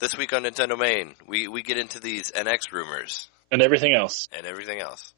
This week on Nintendomain, we get into these NX rumors. And everything else. And everything else.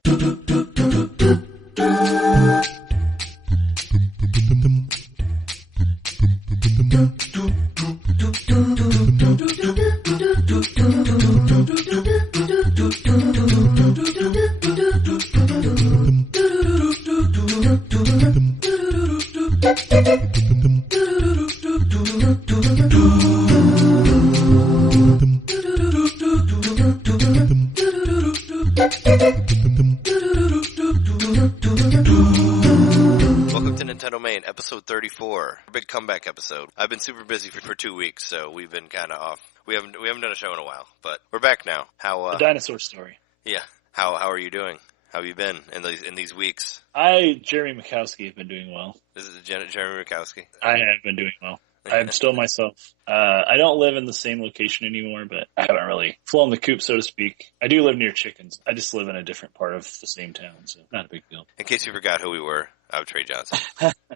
Welcome to Nintendomain, episode 34, big comeback episode. I've been super busy for 2 weeks, so we've been kind of off. We haven't done a show in a while, but we're back now. How? The dinosaur story. Yeah. How are you doing? How have you been in these weeks? Jeremy Mikowski, have been doing well. This is Jeremy Mikowski. I have been doing well. I'm still myself. I don't live in the same location anymore, but I haven't really flown the coop, so to speak. I do live near chickens. I just live in a different part of the same town, so not a big deal. In case you forgot who we were, I'm Trey Johnson.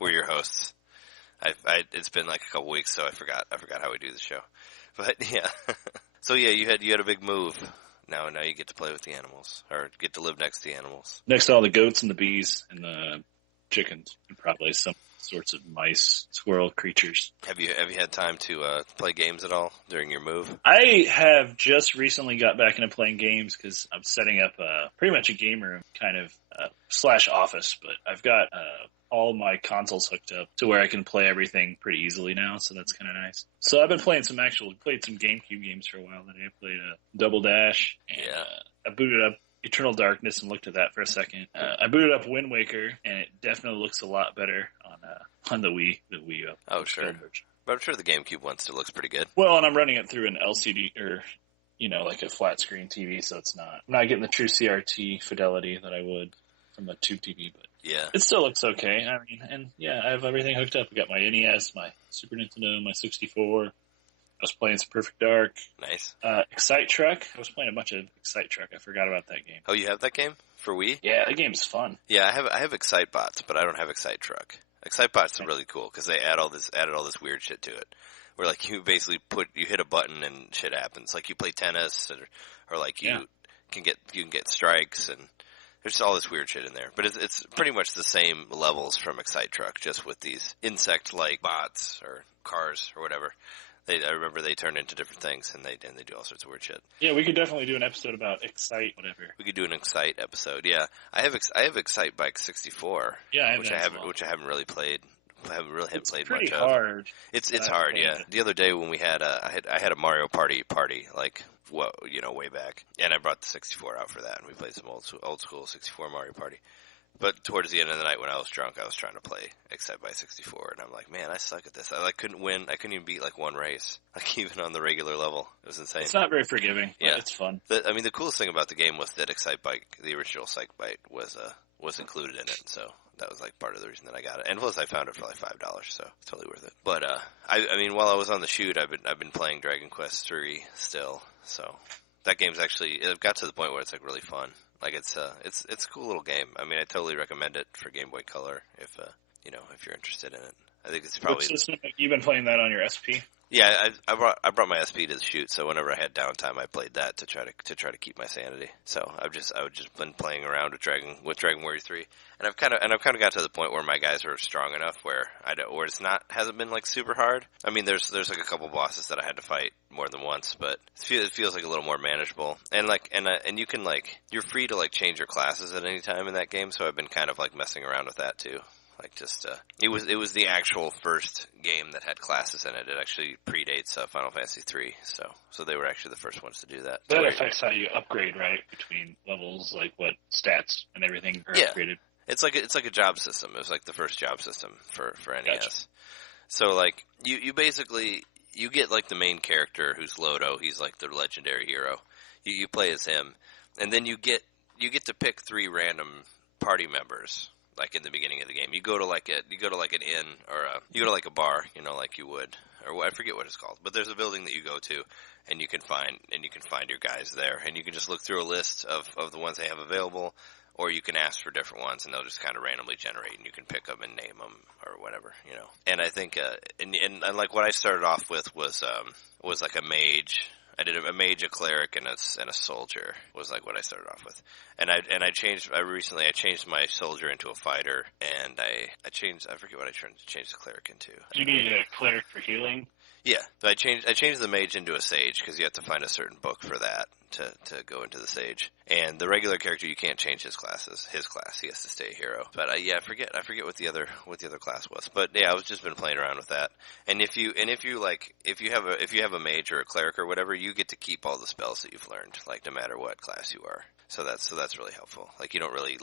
We're your hosts. It's been like a couple weeks, so I forgot how we do the show. But yeah. So yeah, you had a big move. Now you get to play with the animals, or get to live next to the animals. Next to all the goats and the bees and the chickens, and probably some sorts of mice, squirrel creatures. Have you had time to play games at all during your move? I have just recently got back into playing games because I'm setting up pretty much a game room kind of / office, but I've got all my consoles hooked up to where I can play everything pretty easily now, so that's kind of nice. So I've been playing some GameCube games for a while. Then I played Double Dash, and I booted up Eternal Darkness and looked at that for a second. I booted up Wind Waker, and it definitely looks a lot better on the Wii. Oh, sure. But I'm sure the GameCube one still looks pretty good. Well, and I'm running it through an LCD, or, like a flat screen TV, so I'm not getting the true CRT fidelity that I would from a tube TV, but yeah, it still looks okay. I mean, and yeah, I have everything hooked up. I got my NES, my Super Nintendo, my 64. I was playing some Perfect Dark. Nice. Excite Truck. I was playing a bunch of Excite Truck. I forgot about that game. Oh, you have that game for Wii? Yeah, that game's fun. Yeah, I have Excite Bots, but I don't have Excite Truck. Excite Bots are really cool because they added all this weird shit to it. Where like you basically you hit a button and shit happens. Like you play tennis, or like you can get strikes, and there's all this weird shit in there. But it's pretty much the same levels from Excite Truck, just with these insect-like bots or cars or whatever. I remember they turn into different things, and they do all sorts of weird shit. Yeah, we could definitely do an episode about Excite, whatever. We could do an Excite episode. Yeah, I have Excite Bike 64. Yeah, which I haven't really played. I haven't played much of. It's pretty hard. It's hard. Yeah. The other day when we had I had a Mario Party like way back, and I brought the 64 out for that, and we played some old school 64 Mario Party. But towards the end of the night when I was drunk, I was trying to play Excite by 64, and I'm like, man, I suck at this. I couldn't win. I couldn't even beat like one race, like even on the regular level. It was insane. It's not very forgiving. But it's fun. The coolest thing about the game was that Excite Bike, the original Excite Bike, was included in it. So that was like part of the reason that I got it. And plus, I found it for like $5, so it's totally worth it. But I mean, while I was on the shoot, I've been playing Dragon Quest III still. So that game's it got to the point where it's like really fun. Like it's a cool little game. I mean, I totally recommend it for Game Boy Color if you're interested in it. I think it's probably. You've been playing that on your SP? Yeah, I brought my SP to the shoot, so whenever I had downtime, I played that to try to keep my sanity. So I've just been playing around with Dragon Warrior 3, and I've kind of got to the point where my guys are strong enough where hasn't been like super hard. I mean, there's like a couple bosses that I had to fight more than once, but it feels like a little more manageable. And you can you're free to change your classes at any time in that game. So I've been kind of messing around with that too. It was the actual first game that had classes in it. It actually predates Final Fantasy III, so they were actually the first ones to do that. That affects how you upgrade, right? Between levels, like what stats and everything are upgraded. It's like a job system. It was like the first job system for NES. Gotcha. So you basically you get the main character who's Lodo. He's like the legendary hero. You play as him, and then you get to pick 3 random party members. Like in the beginning of the game, you go to an inn, or you go to a bar, like you would, or I forget what it's called. But there's a building that you go to, and you can find your guys there, and you can just look through a list of the ones they have available, or you can ask for different ones, and they'll just kind of randomly generate, and you can pick them and name them or whatever, you know. And I think, and like what I started off with was like a mage. I did a mage, a cleric, and a soldier was like what I started off with. And I changed my soldier into a fighter, and I forget what I changed the cleric into. You need a cleric for healing? Yeah, I changed the mage into a sage because you have to find a certain book for that to go into the sage. And the regular character, you can't change his class. He has to stay a hero. But I forget what the other class was. But yeah, I've just been playing around with that. And if you have a mage or a cleric or whatever, you get to keep all the spells that you've learned, like no matter what class you are. So that's really helpful. Like you don't really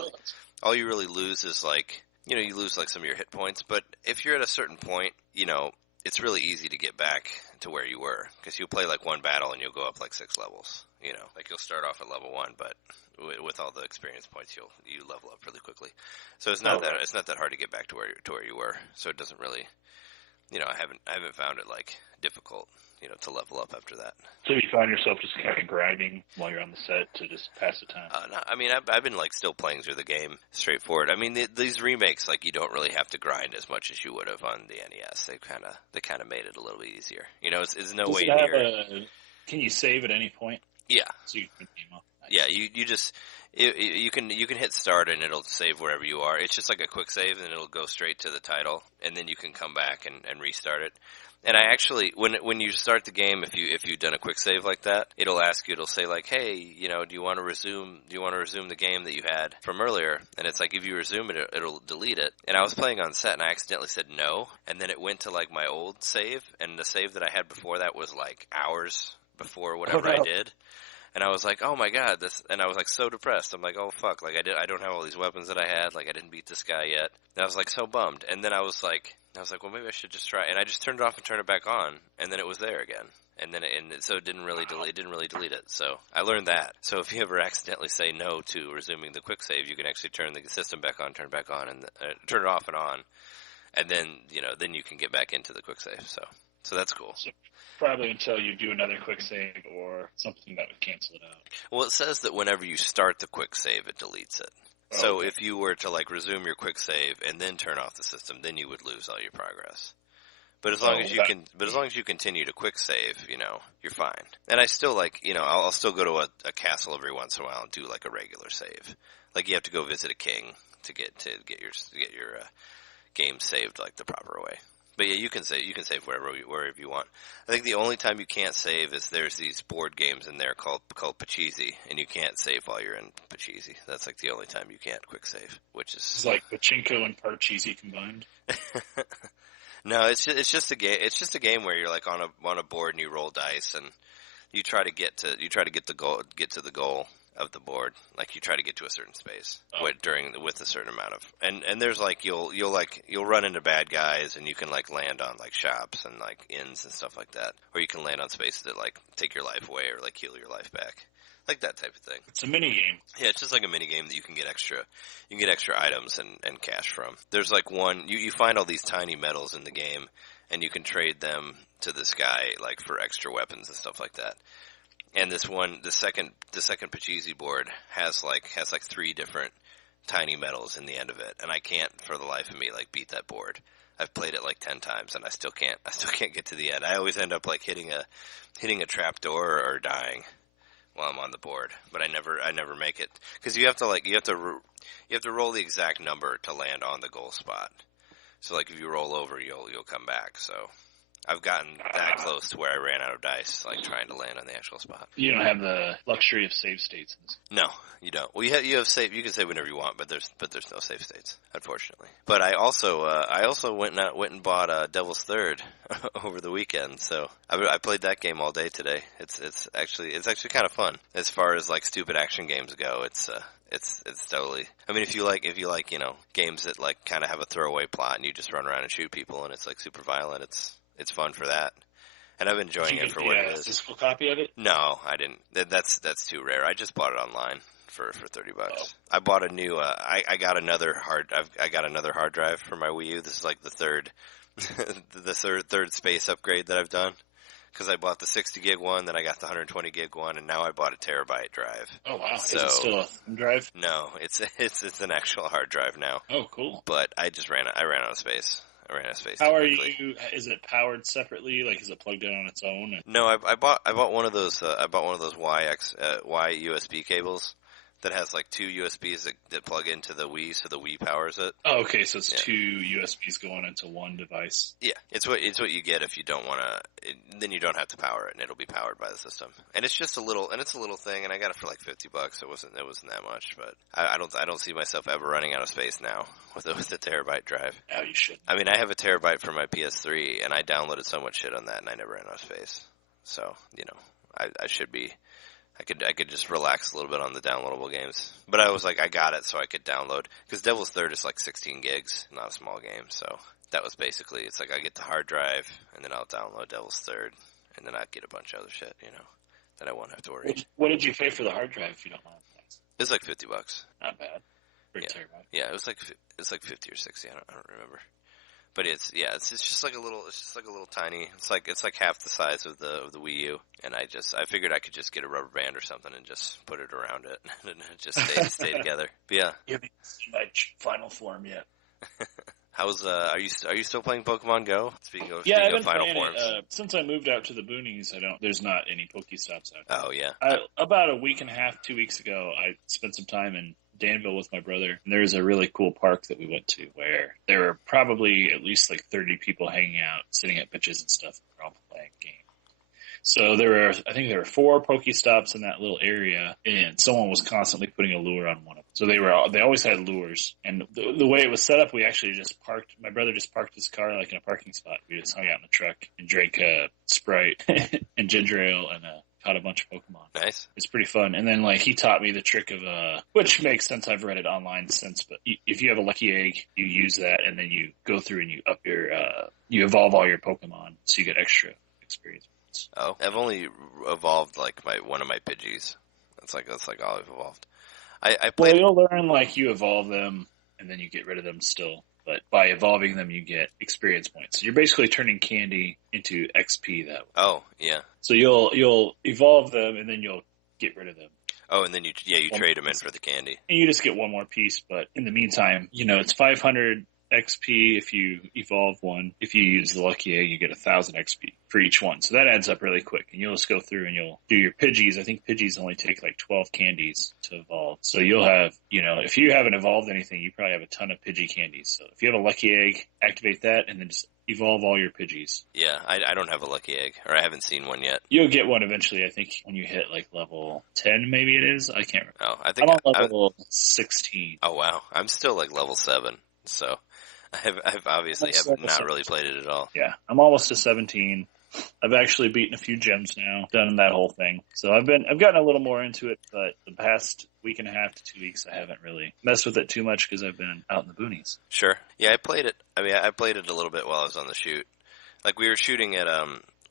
all you really lose is like, you know, you lose like some of your hit points. But if you're at a certain point, you know, it's really easy to get back to where you were, because you'll play like one battle and you'll go up like 6 levels. You know, like you'll start off at level 1, but with all the experience points, you level up really quickly. So it's not that hard to get back to where you were. So it doesn't really, you know, I haven't found it like difficult, you know, to level up after that. So you find yourself just kind of grinding while you're on the set to just pass the time? No, I mean, I've been like still playing through the game straightforward. I mean, these remakes, like you don't really have to grind as much as you would have on the NES. They kind of made it a little bit easier. You know, it's no way near. Can you save at any point? Yeah. So you can game up. Nice. Yeah, you just you can hit start and it'll save wherever you are. It's just like a quick save and it'll go straight to the title, and then you can come back and restart it. And I actually, when you start the game, if you've done a quick save like that, it'll say like, hey, you know, do you want to resume the game that you had from earlier? And it's like, if you resume it, it'll delete it. And I was playing on set and I accidentally said no, and then it went to like my old save, and the save that I had before that was like hours before whatever I did. And I was like, oh my god, and I was like so depressed. I'm like, oh fuck, like I don't have all these weapons that I had, like I didn't beat this guy yet. And I was like so bummed. And then I was like, well, maybe I should just try. And I just turned it off and turned it back on, and then it was there again. And then so it didn't really delete it. So I learned that. So if you ever accidentally say no to resuming the quick save, you can actually turn the system back on, turn it back on, and turn it off and on, and then then you can get back into the quick save. So that's cool. So probably until you do another quick save or something that would cancel it out. Well, it says that whenever you start the quick save, it deletes it. So if you were to like resume your quick save and then turn off the system, then you would lose all your progress. But as long as you continue to quick save, you know, you're fine. And I still like, you know, I'll still go to a castle every once in a while and do like a regular save. Like you have to go visit a king to get your game saved like the proper way. But yeah, you can save wherever you want. I think the only time you can't save is there's these board games in there called Pachisi, and you can't save while you're in Pachisi. That's like the only time you can't quick save, which is it's like Pachinko and Parcheesi combined. No, it's just a game. It's just a game where you're like on a board and you roll dice and you try to get to the goal of the board. Like you try to get to a certain space with a certain amount of and there's like you'll run into bad guys and you can like land on like shops and like inns and stuff like that, or you can land on spaces that like take your life away or like heal your life back. Like that type of thing. It's a mini game. Yeah, it's just like a mini game that you can get extra items and cash from. There's like one you find all these tiny medals in the game and you can trade them to this guy like for extra weapons and stuff like that. And this one, the second Pachisi board has like 3 different tiny medals in the end of it, and I can't for the life of me like beat that board. I've played it like 10 times and I still can't get to the end. I always end up like hitting a trap door or dying while I'm on the board, but I never make it because you have to roll the exact number to land on the goal spot. So like if you roll over, you'll come back. So I've gotten that close to where I ran out of dice, like trying to land on the actual spot. You don't have the luxury of save states. No, you don't. Well, you have save. You can save whenever you want, but there's no save states, unfortunately. But I also went and bought Devil's Third over the weekend. So I played that game all day today. It's actually kind of fun as far as like stupid action games go. It's totally. I mean, if you like you know games that like kind of have a throwaway plot and you just run around and shoot people and it's like super violent, it's fun for that. And I'm enjoying it for what it is. Physical copy of it? No, I didn't. That's too rare. I just bought it online for $30. Oh. I bought a new. I got another hard drive for my Wii U. This is like the third, the third space upgrade that I've done because I bought the 60 gig one, then I got the 120 gig one, and now I bought a terabyte drive. Oh wow! So, is it still a thumb drive? No, it's an actual hard drive now. Oh, cool. But I ran out of space. I ran out of space How too are quickly. you? Is it powered separately? Like, is it plugged in on its own? No, I bought one of those Y USB cables that has like two USBs that plug into the Wii, so the Wii powers it. Oh, okay. So it's two USBs going into one device. Yeah, it's what you get if you don't want to. Then you don't have to power it, and it'll be powered by the system. And it's just a little thing, and I got it for like $50. It wasn't that much, but I don't see myself ever running out of space now with a terabyte drive. Oh, you should. I mean, I have a terabyte for my PS3, and I downloaded so much shit on that, and I never ran out of space. So I should be. I could just relax a little bit on the downloadable games. But I was like, I got it so I could download. Because Devil's Third is like 16 gigs, not a small game. So that was basically, it's like I get the hard drive, and then I'll download Devil's Third, and then I'd get a bunch of other shit, that I won't have to worry. What did you pay for the hard drive, if you don't mind? It was like $50. Not bad. Yeah, it was like 50 or 60. I don't remember. But it's just like a little tiny. It's like half the size of the Wii U, and I figured I could just get a rubber band or something and just put it around it and just stay together. But yeah. You haven't seen my final form yet. How's are you still playing Pokemon Go? Speaking of final forms, since I moved out to the boonies, there's not any Pokestops out there. Oh yeah. About a week and a half, 2 weeks ago, I spent some time in Danville with my brother. And there's a really cool park that we went to where there were probably at least like 30 people hanging out, sitting at benches and stuff. They're all playing games. So I think there were 4 Pokestops in that little area, and someone was constantly putting a lure on one of them. So they always had lures, and the way it was set up, we actually just parked. My brother just parked his car like in a parking spot. We just hung out in the truck and drank Sprite and ginger ale and caught a bunch of Pokemon. Nice. It's pretty fun. And then he taught me the trick of which makes sense. I've read it online since, but if you have a lucky egg, you use that, and then you go through and you up your you evolve all your Pokemon, so you get extra experience. Oh, I've only evolved like one of my Pidgeys. That's like all I've evolved. I played. Well, you'll learn you evolve them and then you get rid of them still. But by evolving them, you get experience points. So you're basically turning candy into XP that way. Oh, yeah. So you'll evolve them and then you'll get rid of them. Oh, and then you trade them in for the candy. And you just get one more piece. But in the meantime, it's 500 XP if you evolve one. If you use the lucky egg, you get 1,000 XP for each one. So that adds up really quick. And you'll just go through and you'll do your Pidgeys. I think Pidgeys only take like 12 candies to evolve. So you'll have, if you haven't evolved anything, you probably have a ton of Pidgey candies. So if you have a lucky egg, activate that and then just evolve all your Pidgeys. Yeah, I don't have a lucky egg, or I haven't seen one yet. You'll get one eventually, I think, when you hit level 10, maybe it is. I can't remember. Oh, I think I'm on level 16. Oh, wow. I'm still level 7, so I've obviously not really played it at all. Yeah, I'm almost to 17. I've actually beaten a few gyms now, done that whole thing. So I've gotten a little more into it, but the past week and a half to 2 weeks, I haven't really messed with it too much because I've been out in the boonies. Sure. Yeah, I played it. I mean, I played it a little bit while I was on the shoot. We were shooting at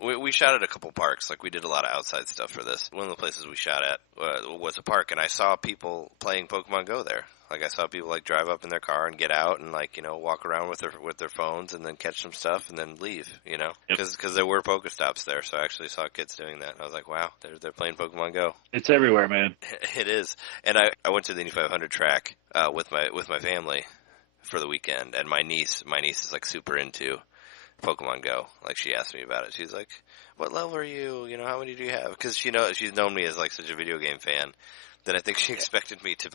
we shot at a couple parks. We did a lot of outside stuff for this. One of the places we shot at was a park, and I saw people playing Pokemon Go there. I saw people drive up in their car and get out and walk around with their phones and then catch some stuff and then leave. Because there were Pokestops there, so I actually saw kids doing that. And I was like, wow, they're playing Pokemon Go. It's everywhere, man. It is. And I went to the Indy 500 track with my family for the weekend, and my niece is super into Pokemon Go. She asked me about it. She's like, what level are you? How many do you have? Because she's known me as such a video game fan that I think she expected me to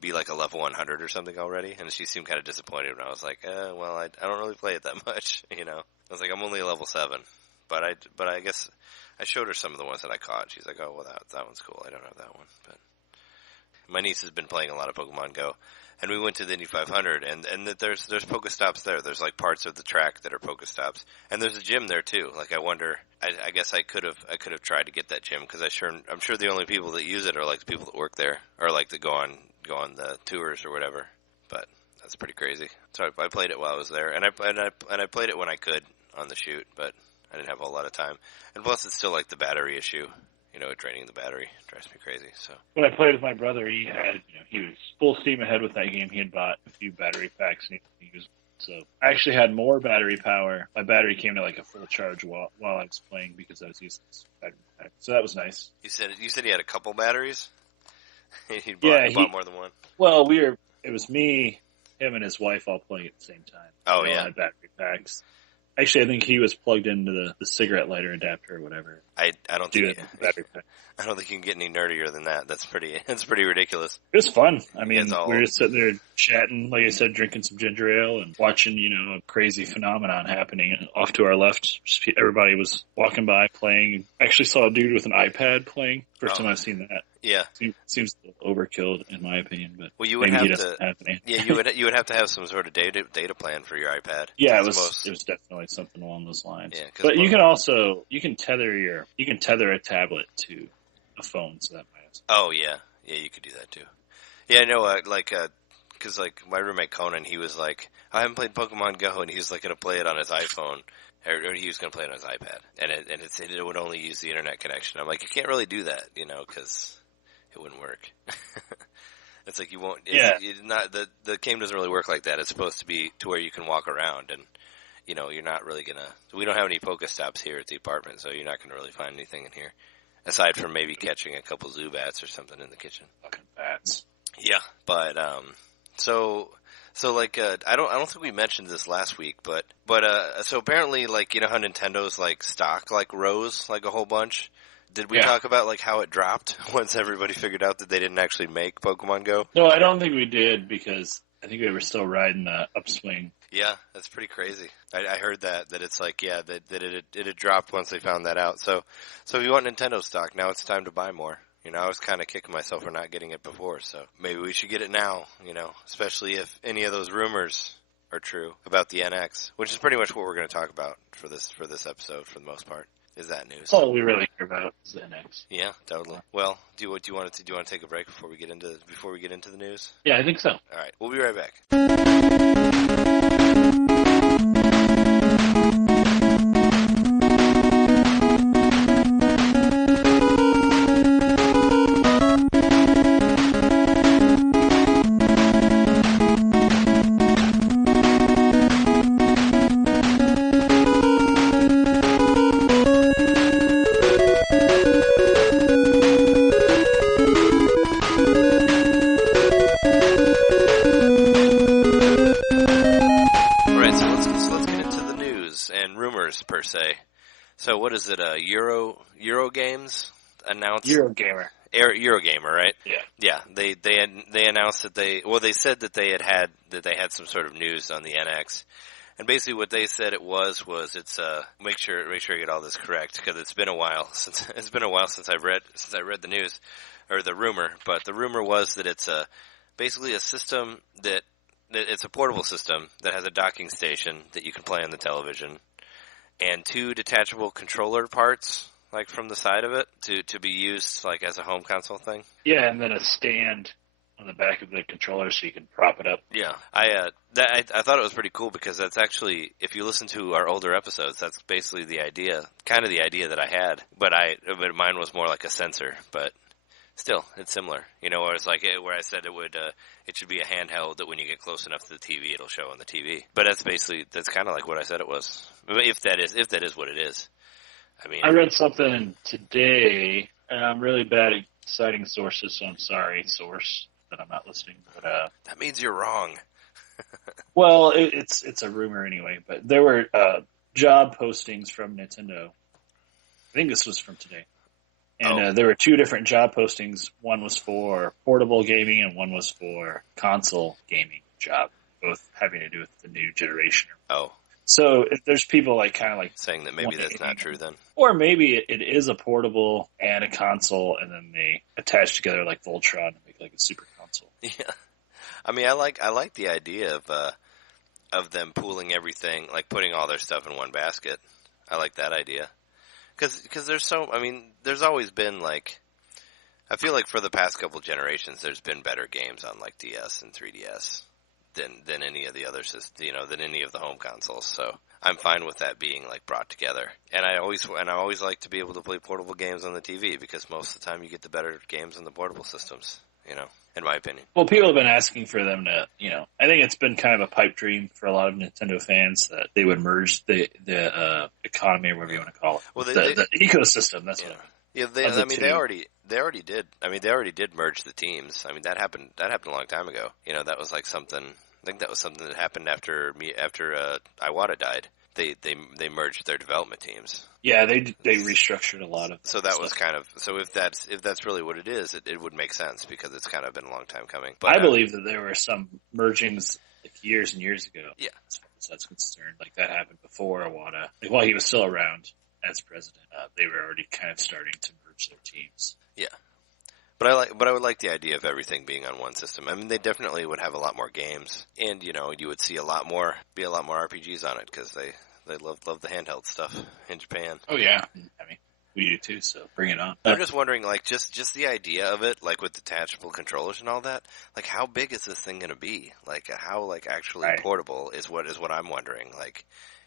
be a level 100 or something already, and she seemed kind of disappointed when I was like, well, I don't really play it that much, I was like, I'm only a level 7, but I guess I showed her some of the ones that I caught. She's like, oh, well, that one's cool. I don't have that one, but my niece has been playing a lot of Pokemon Go. And we went to the Indy 500, and there's Pokestops there. There's parts of the track that are Pokestops, and there's a gym there too. I wonder. I guess I could have tried to get that gym because I'm sure the only people that use it are the people that work there or that go on the tours or whatever. But that's pretty crazy. So I played it while I was there, and I played it when I could on the shoot, but I didn't have a lot of time. And plus, it's still the battery issue. Draining the battery drives me crazy. So when I played with my brother, he was full steam ahead with that game. He had bought a few battery packs, and he was So I actually had more battery power. My battery came to like a full charge while I was playing because I was using this battery pack. So that was nice. You said he had a couple batteries. He Yeah, bought more than one. well, it was me, him, and his wife all playing at the same time. Oh, We all yeah. had battery packs. Actually, I think he was plugged into the cigarette lighter adapter or whatever. I don't Do think it battery pack. I don't think you can get any nerdier than that. That's pretty ridiculous. It was fun. I You mean, guys all- we were just sitting there chatting, like I said, drinking some ginger ale and watching, a crazy phenomenon happening. And off to our left, everybody was walking by playing. I actually saw a dude with an iPad playing. First time I've seen that. Yeah. Seems a little overkill in my opinion, but Well, you would maybe he have doesn't to. have any. Yeah, you would have to have some sort of data plan for your iPad. Yeah, it It's was definitely something along those lines. Yeah, 'cause but you can tether a tablet to a phone, so that might. Oh yeah, you could do that too. Yeah, no, because my roommate Conan, he was like, I haven't played Pokemon Go, and he was like going to play it on his iPhone, or he was going to play it on his iPad, and it would only use the internet connection. I'm like, you can't really do that, because it wouldn't work. It's like you won't. It's not the game doesn't really work like that. It's supposed to be to where you can walk around, and you're not really gonna. We don't have any Pokestops here at the apartment, so you're not gonna really find anything in here. Aside from maybe catching a couple Zubats or something in the kitchen. Fucking bats. Yeah, but so I don't think we mentioned this last week, but so apparently how Nintendo's stock rose a whole bunch. Did we talk about how it dropped once everybody figured out that they didn't actually make Pokemon Go? No, I don't think we did because I think we were still riding the upswing. Yeah, that's pretty crazy. I heard that it's that it had dropped once they found that out. So if you want Nintendo stock, now it's time to buy more. I was kind of kicking myself for not getting it before, so maybe we should get it now, especially if any of those rumors are true about the NX, which is pretty much what we're going to talk about for this episode for the most part. Is that news? All we really care about is the NX. Yeah, totally. Well, do you want to take a break before we get into the news? Yeah, I think so. All right, we'll be right back. Per se. So what is it? Euro Games announced Eurogamer. Eurogamer, right? Yeah. Yeah. They announced that they said that they had some sort of news on the NX, and basically what they said it was it's make sure I get all this correct because it's been a while since I read the news or the rumor, but the rumor was that it's basically a system that it's a portable system that has a docking station that you can play on the television. And 2 detachable controller parts, from the side of it, to be used, as a home console thing. Yeah, and then a stand on the back of the controller so you can prop it up. Yeah, I thought it was pretty cool because that's actually, if you listen to our older episodes, that's basically the idea that I had. But mine was more like a sensor, but still, it's similar. Where it's where I said it should be a handheld that when you get close enough to the TV, it'll show on the TV. But that's kind of like what I said it was. If that is what it is. I mean, I read something today, and I'm really bad at citing sources, so I'm sorry, source, that I'm not listening. But that means you're wrong. Well, it's a rumor anyway. But there were job postings from Nintendo. I think this was from today. And there were 2 different job postings. One was for portable gaming and one was for console gaming job, both having to do with the new generation. Oh. So there's people saying that maybe that's not true then. Or maybe it is a portable and a console and then they attach together like Voltron and make a super console. Yeah. I mean, I like the idea of them pooling everything, putting all their stuff in one basket. I like that idea. Because there's always been I feel like for the past couple generations, there's been better games on DS and 3DS than any of the other systems, than any of the home consoles. So I'm fine with that being brought together. And I always like to be able to play portable games on the TV because most of the time you get the better games on the portable systems. in my opinion. Well, people have been asking for them to, I think it's been kind of a pipe dream for a lot of Nintendo fans that they would merge the economy, or whatever you want to call it, Well, the ecosystem. That's what I mean. Yeah, they already did. I mean, they already did merge the teams. I mean, that happened a long time ago. That was like something. I think that was something that happened after Iwata died. They merged their development teams. Yeah, they restructured a lot of. So that was kind of if that's really what it is, it would make sense because it's kind of been a long time coming. But I believe that there were some mergings like years and years ago. Yeah, as far as that's concerned, like that happened before Iwata. Like, while he was still around as president, they were already kind of starting to merge their teams. Yeah. But I would like the idea of everything being on one system. I mean, they definitely would have a lot more games, and you would see a lot more RPGs on it because they love the handheld stuff in Japan. Oh yeah, I mean we do too. So bring it on. I'm just wondering, like, just the idea of it, like with detachable controllers and all that. Like, how big is this thing going to be? Like, how actually portable is what I'm wondering. Like,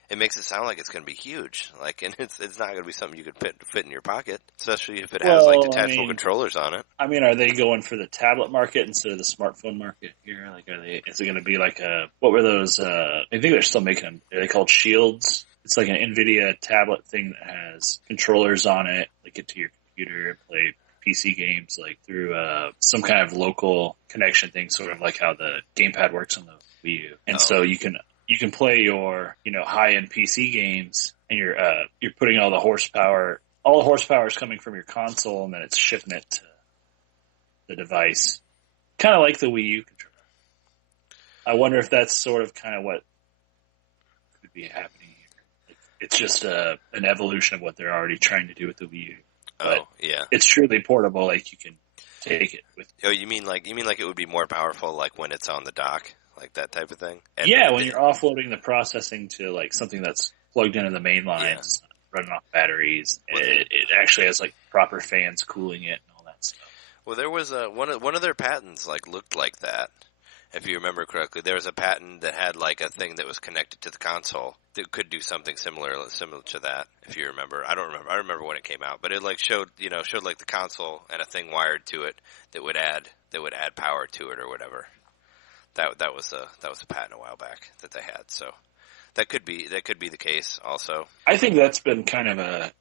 it makes it sound like it's going to be huge, like, and it's not going to be something you could fit in your pocket, especially if it has like detachable controllers on it. I mean, are they going for the tablet market instead of the smartphone market here? Like, is it going to be like what were those? I think they're still making them. Are they called Shields? It's like an NVIDIA tablet thing that has controllers on it, like get to your computer, play PC games like through some kind of local connection thing, sort of like how the gamepad works on the Wii U, and so you can play your high-end PC games, and you're putting all the horsepower is coming from your console, and then it's shipping it to the device, kind of like the Wii U controller. I wonder if that's sort of kind of what could be happening here. It's just an evolution of what they're already trying to do with the Wii U. But it's truly portable. Like, you can take it with. Oh, you mean like it would be more powerful, like when it's on the dock? Like that type of thing? And when you're offloading the processing to like something that's plugged into the main lines, running off batteries, it actually has like proper fans cooling it and all that stuff. Well, there was one of their patents like looked like that. If you remember correctly, there was a patent that had like a thing that was connected to the console that could do something similar to that. If you remember, I don't remember. I remember when it came out, but it like showed like the console and a thing wired to it that would add power to it or whatever. That was a patent a while back that they had, so that could be the case also. I think that's been kind of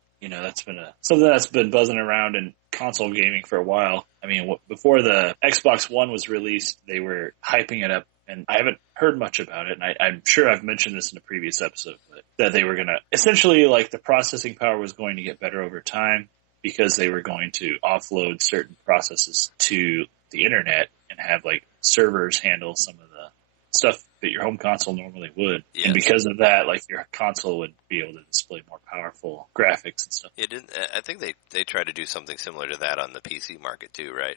something that's been buzzing around in console gaming for a while. I mean, before the Xbox One was released, they were hyping it up, and I haven't heard much about it. And I'm sure I've mentioned this in a previous episode, but that they were going to essentially, like, the processing power was going to get better over time because they were going to offload certain processes to the internet and have like servers handle some of the stuff that your home console normally would. Yes. And because of that, like, your console would be able to display more powerful graphics and stuff. I think they tried to do something similar to that on the PC market too, right?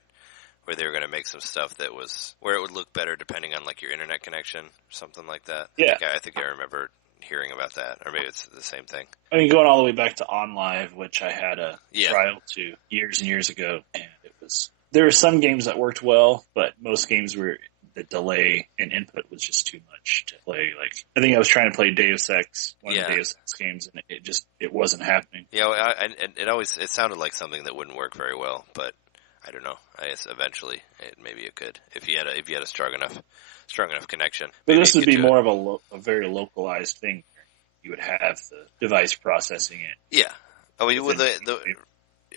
Where they were going to make some stuff that was where it would look better depending on like your internet connection, something like that. Yeah, I think I remember hearing about that, or maybe it's the same thing. I mean, going all the way back to OnLive, which I had a trial to years and years ago, and there were some games that worked well, but most games were the delay and input was just too much to play. Like, I think I was trying to play Deus Ex, one of the Deus Ex games, and it wasn't happening. Yeah, it sounded like something that wouldn't work very well, but I don't know. I guess eventually maybe it could if you had a strong enough connection. But this would be more of a very localized thing. You would have the device processing it. Yeah. Oh,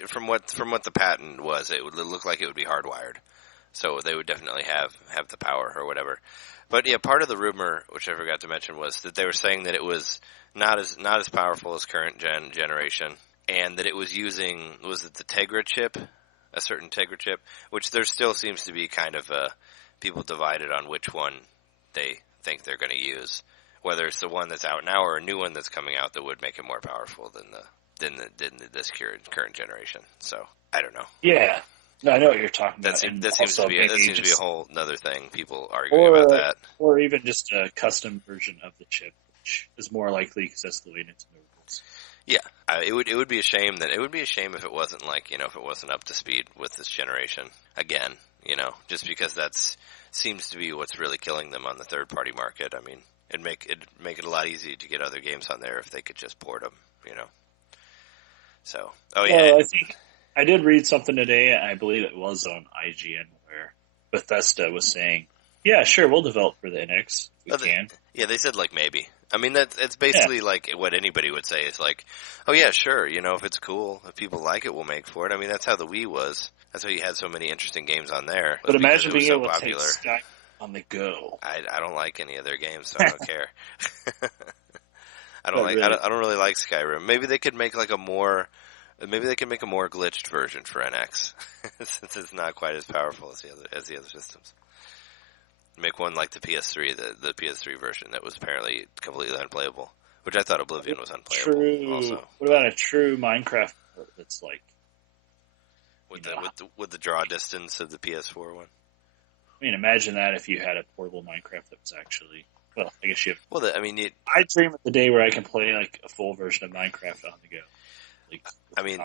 from what the patent was, it would look like it would be hardwired, so they would definitely have the power or whatever. But yeah, part of the rumor, which I forgot to mention, was that they were saying that it was not as powerful as current generation, and that it was using the Tegra chip, a certain Tegra chip, which there still seems to be kind of people divided on which one they think they're going to use, whether it's the one that's out now or a new one that's coming out that would make it more powerful than this current generation. So I don't know. Yeah, no, I know what you're talking about. That seems to be a whole other thing. People arguing about that, or even just a custom version of the chip, which is more likely because that's the way Nintendo rules. Yeah, it would be a shame if it wasn't if it wasn't up to speed with this generation again. Just because seems to be what's really killing them on the third party market. I mean, it'd make it a lot easier to get other games on there if they could just port them. So, Well, I think I did read something today, and I believe it was on IGN, where Bethesda was saying, "Yeah, sure, we'll develop for the NX if we can." Yeah, they said like maybe. I mean, it's Yeah, basically like what anybody would say. It's like, oh yeah, sure. If it's cool, if people like it, we'll make for it. I mean, that's how the Wii was. That's why you had so many interesting games on there. Was but because imagine it was being so able to take popular. Sky on the go. I don't like any of their games, so I don't care. But really, I don't really like Skyrim. Maybe they could make like a more glitched version for NX, since it's not quite as powerful as the other systems. Make one like the PS3, the PS3 version that was apparently completely unplayable, which I thought Oblivion was unplayable true. also. What about a true Minecraft that's like, With the draw distance of the PS4 one. I mean, imagine that if you had a portable Minecraft that was actually. Well, I guess you have. Well, I dream of the day where I can play like a full version of Minecraft on the go. Like, I mean,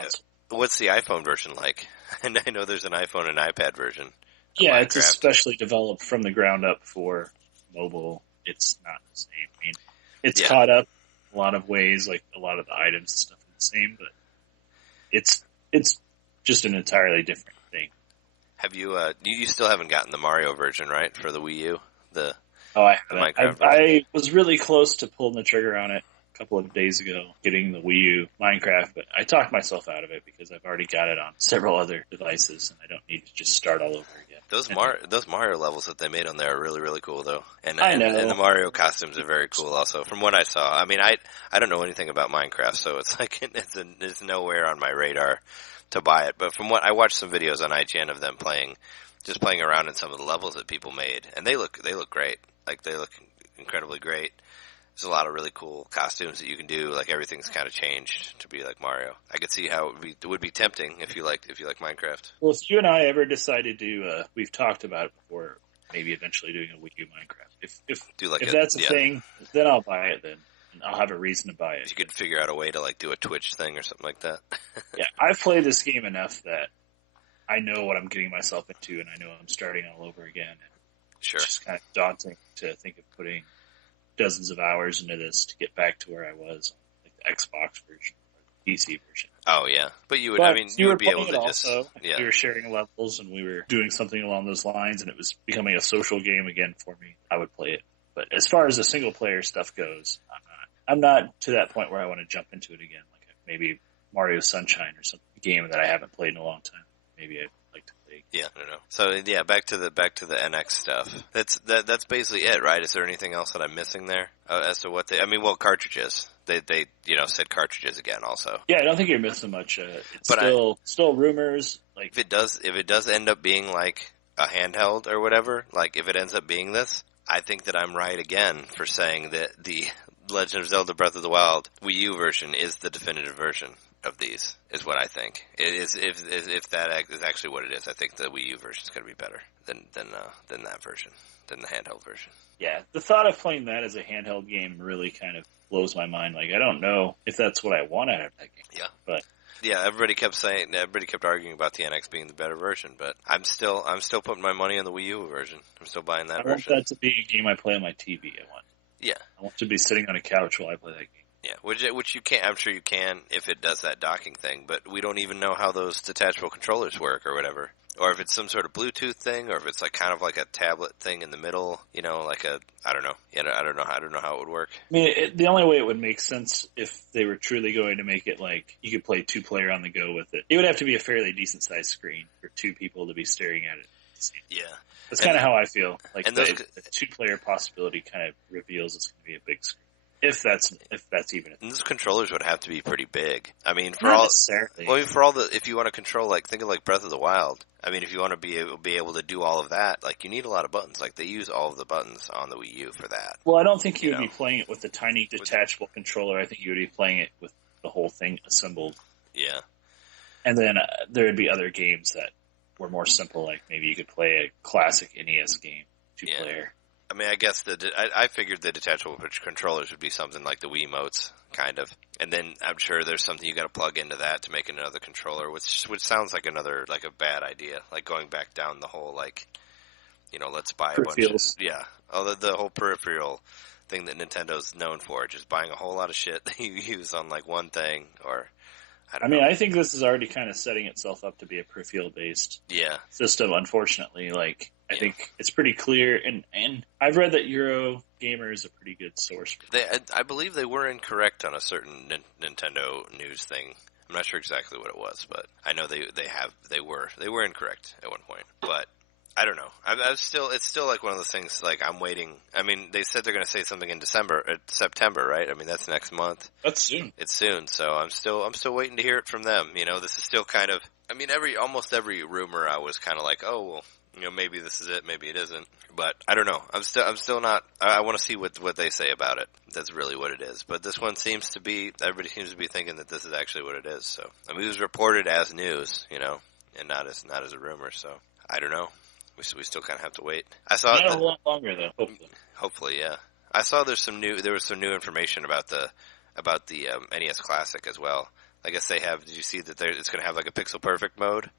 what's the iPhone version like? And I know there's an iPhone and iPad version. Yeah, Minecraft. it's especially developed from the ground up for mobile. It's not the same. I mean, it's caught up in a lot of ways, like a lot of the items and stuff are the same, but it's just an entirely different thing. Have you? You still haven't gotten the Mario version, right, for the Wii U? I the haven't. Minecraft version? I was really close to pulling the trigger on it a couple of days ago, getting the Wii U Minecraft, but I talked myself out of it because I've already got it on several other devices, and I don't need to just start all over again. Those Mario levels that they made on there are really, really cool, though. And I know. And the Mario costumes are very cool, also. From what I saw, I mean, I don't know anything about Minecraft, so it's like it's nowhere on my radar to buy it. But from what I watched some videos on IGN of them just playing around in some of the levels that people made, and they look great. Like they look incredibly great. There's a lot of really cool costumes that you can do. Like everything's kind of changed to be like Mario. I could see how it would be tempting if you like Minecraft. Well, if you and I ever decided to, we've talked about it before, maybe eventually doing a Wii U Minecraft. If that's a thing, then I'll buy it. Then and I'll have a reason to buy it. You could figure out a way to like do a Twitch thing or something like that. Yeah, I've played this game enough that I know what I'm getting myself into, and I know I'm starting all over again. And sure, it's just kind of daunting to think of putting dozens of hours into this to get back to where I was, like the Xbox version or the PC version. Oh yeah, but you would. But I mean, you would be able to also, we were sharing levels and we were doing something along those lines, and it was becoming a social game again for me. I would play it. But as far as the single player stuff goes, I'm not to that point where I want to jump into it again. Like maybe Mario Sunshine or some game that I haven't played in a long time. Maybe I'd like to play. Yeah, I don't know. So yeah, back to the NX stuff. That's basically it, right? Is there anything else that I'm missing there as to what they? I mean, well, cartridges. They said cartridges again also. Yeah, I don't think you're missing much. It's still rumors. Like if it does end up being like a handheld or whatever, like if it ends up being this, I think that I'm right again for saying that the Legend of Zelda Breath of the Wild Wii U version is the definitive version of these, is what I think. It is if that is actually what it is. I think the Wii U version is going to be better than that version, than the handheld version. Yeah, the thought of playing that as a handheld game really kind of blows my mind. Like I don't know if that's what I want out of that game. Yeah, but yeah, everybody kept arguing about the NX being the better version, but I'm still putting my money on the Wii U version. I'm still buying that version. I want that to be a game I play on my TV. I want to be sitting on a couch while I play that game. Yeah, which you can. I'm sure you can if it does that docking thing, but we don't even know how those detachable controllers work or whatever. Or if it's some sort of Bluetooth thing, or if it's like kind of like a tablet thing in the middle, like I don't know. I don't know how it would work. I mean, the only way it would make sense if they were truly going to make it like you could play 2-player on the go with it. It would have to be a fairly decent sized screen for two people to be staring at it. Yeah. That's kind of how I feel. Like the 2-player possibility kind of reveals it's going to be a big screen. If that's even a thing. And those controllers would have to be pretty big. I mean, if you want to control, like, think of like Breath of the Wild. I mean, if you want to be able to do all of that, like, you need a lot of buttons. Like, they use all of the buttons on the Wii U for that. Well, I don't think you would be playing it with the tiny detachable controller. I think you would be playing it with the whole thing assembled. Yeah. And then there would be other games that were more simple, like maybe you could play a classic NES game, 2-player. Yeah. I mean, I guess I figured the detachable controllers would be something like the Wiimotes, kind of. And then I'm sure there's something you got to plug into that to make another controller, which sounds like a bad idea. Like going back down the whole, like, let's buy a bunch of, the whole peripheral thing that Nintendo's known for, just buying a whole lot of shit that you use on like one thing, or I mean, I think this is already kind of setting itself up to be a peripheral based system. Unfortunately, like I think it's pretty clear, and I've read that Eurogamer is a pretty good source. I believe they were incorrect on a certain Nintendo news thing. I'm not sure exactly what it was, but I know they were incorrect at one point. But I don't know. It's still like one of those things. Like I'm waiting. I mean, they said they're going to say something in September, right? I mean, that's next month. That's soon. It's soon, so I'm still waiting to hear it from them. You know, this is still kind of. I mean, almost every rumor I was kind of like, oh well, you know, maybe this is it, maybe it isn't. But I don't know. I'm still not. I want to see what they say about it. That's really what it is. But this one everybody seems to be thinking that this is actually what it is. So I mean, it was reported as news, you know, and not as a rumor. So I don't know. We still kind of have to wait. I saw not a lot longer though. Hopefully, yeah. I saw there was some new information about the NES Classic as well. I guess they have. Did you see that it's going to have like a pixel perfect mode?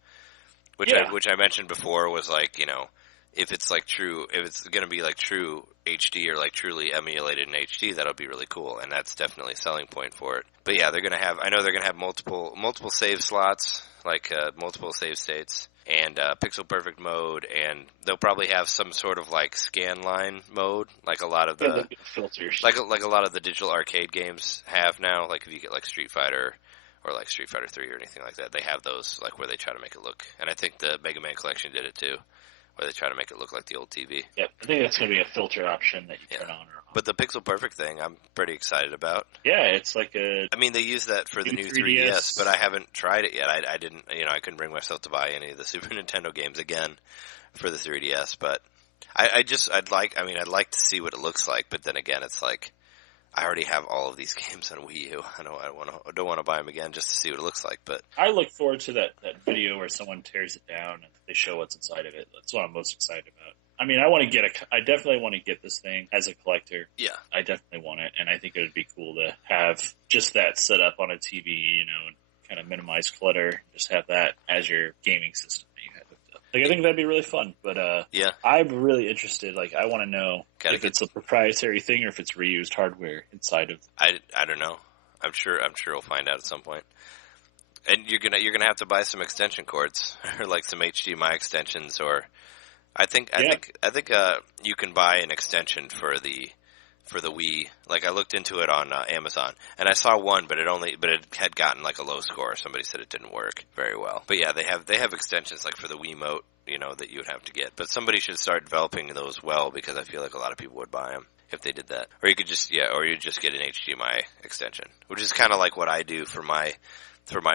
Which I mentioned before was like, you know, if it's going to be like true HD or like truly emulated in HD, that'll be really cool, and that's definitely a selling point for it. But yeah, I know they're going to have multiple save slots, like multiple save states, and pixel perfect mode, and they'll probably have some sort of like scan line mode, like a lot of the filters, like a lot of the digital arcade games have now. Like if you get like Street Fighter or like Street Fighter 3 or anything like that, they have those like where they try to make it look. And I think the Mega Man Collection did it too, where they try to make it look like the old TV. Yep, I think that's going to be a filter option that you turn on or off. But the Pixel Perfect thing, I'm pretty excited about. Yeah, it's like I mean, they use that for the new 3DS, but I haven't tried it yet. I didn't, you know, I couldn't bring myself to buy any of the Super Nintendo games again for the 3DS. But I'd like to see what it looks like. But then again, it's like I already have all of these games on Wii U. I don't want to buy them again just to see what it looks like. But I look forward to that video where someone tears it down and they show what's inside of it. That's what I'm most excited about. I mean, I definitely want to get this thing as a collector. Yeah. I definitely want it, and I think it would be cool to have just that set up on a TV, you know, and kind of minimize clutter. Just have that as your gaming system that you have hooked up. Like, I think that'd be really fun, but yeah, I'm really interested. Like, I want to know if it's a proprietary thing or if it's reused hardware inside of. I don't know. I'm sure we'll find out at some point. And you're gonna have to buy some extension cords or like some HDMI extensions, or I think you can buy an extension for the Wii. Like I looked into it on Amazon, and I saw one, but it had gotten like a low score. Somebody said it didn't work very well. But yeah, they have extensions like for the Wiimote, you know, that you would have to get. But somebody should start developing those well, because I feel like a lot of people would buy them if they did that. Or you could just get an HDMI extension, which is kind of like what I do for my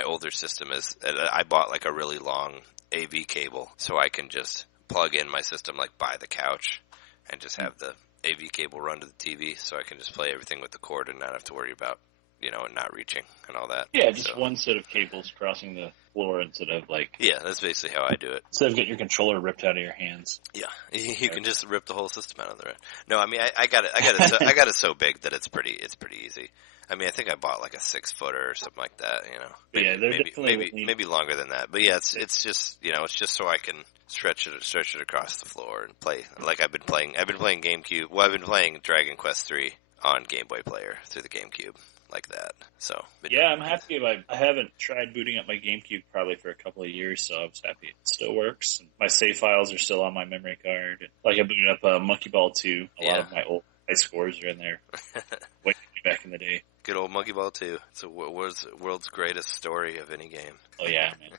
older system. Is I bought like a really long AV cable, so I can just plug in my system like by the couch and just have the AV cable run to the TV, so I can just play everything with the cord and not have to worry about, you know, it not reaching and all that. Yeah, just one set of cables crossing the floor instead of like. Yeah, that's basically how I do it. Instead of getting your controller ripped out of your hands. Yeah, you can just rip the whole system out of the. No, I mean I got it so big that it's pretty easy. I mean, I think I bought like a 6-footer or something like that, you know. Maybe longer than that. But yeah, it's just, you know, it's just so I can stretch it across the floor and play. Like I've been playing GameCube. Well, I've been playing Dragon Quest 3 on Game Boy Player through the GameCube like that. So yeah, I'm happy. I haven't tried booting up my GameCube probably for a couple of years, so I was happy it still works. And my save files are still on my memory card. And like I booted up Monkey Ball 2. A lot of my old high scores are in there. Way back in the day. Good old Monkey Ball 2. It's the world's greatest story of any game. Oh yeah, man.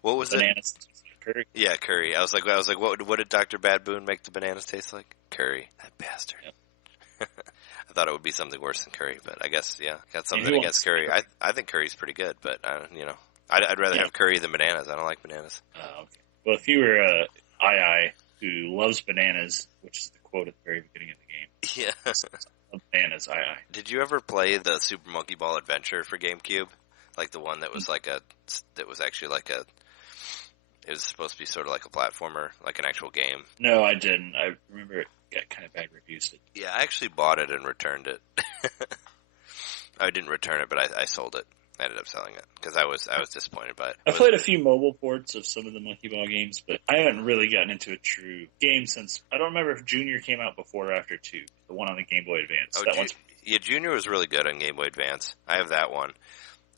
What was bananas? Curry. Yeah, curry. I was like, what did Dr. Bad Boon make the bananas taste like? Curry. That bastard. Yep. I thought it would be something worse than curry, but I guess got something against curry. I think curry's pretty good, but you know, I'd rather have curry than bananas. I don't like bananas. Oh, okay. Well, if you were II who loves bananas, which is the quote at the very beginning of the game. Yeah. Bananas, II. Did you ever play the Super Monkey Ball Adventure for GameCube? Like the one that was it was supposed to be sort of like a platformer, like an actual game. No, I didn't. I remember it got kind of bad reviews. Yeah, I actually bought it and returned it. I didn't return it, but I sold it. I ended up selling it because I was disappointed by it. I played a few mobile ports of some of the Monkey Ball games, but I haven't really gotten into a true game since. I don't remember if Junior came out before or after 2, the one on the Game Boy Advance. Yeah, Junior was really good on Game Boy Advance. I have that one,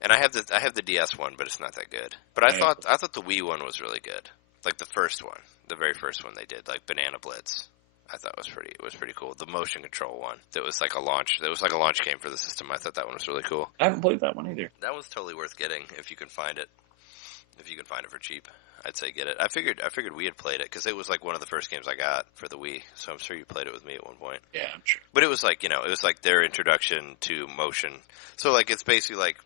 and I have the DS one, but it's not that good. But I thought the Wii one was really good, like the first one. The very first one they did, like Banana Blitz. I thought it was pretty cool. The motion control one. That was like a launch game for the system. I thought that one was really cool. I haven't played that one either. That one's totally worth getting if you can find it. If you can find it for cheap, I'd say get it. I figured we had played it because it was like one of the first games I got for the Wii. So I'm sure you played it with me at one point. Yeah, I'm sure. But it was like, it was like their introduction to motion. So like it's basically like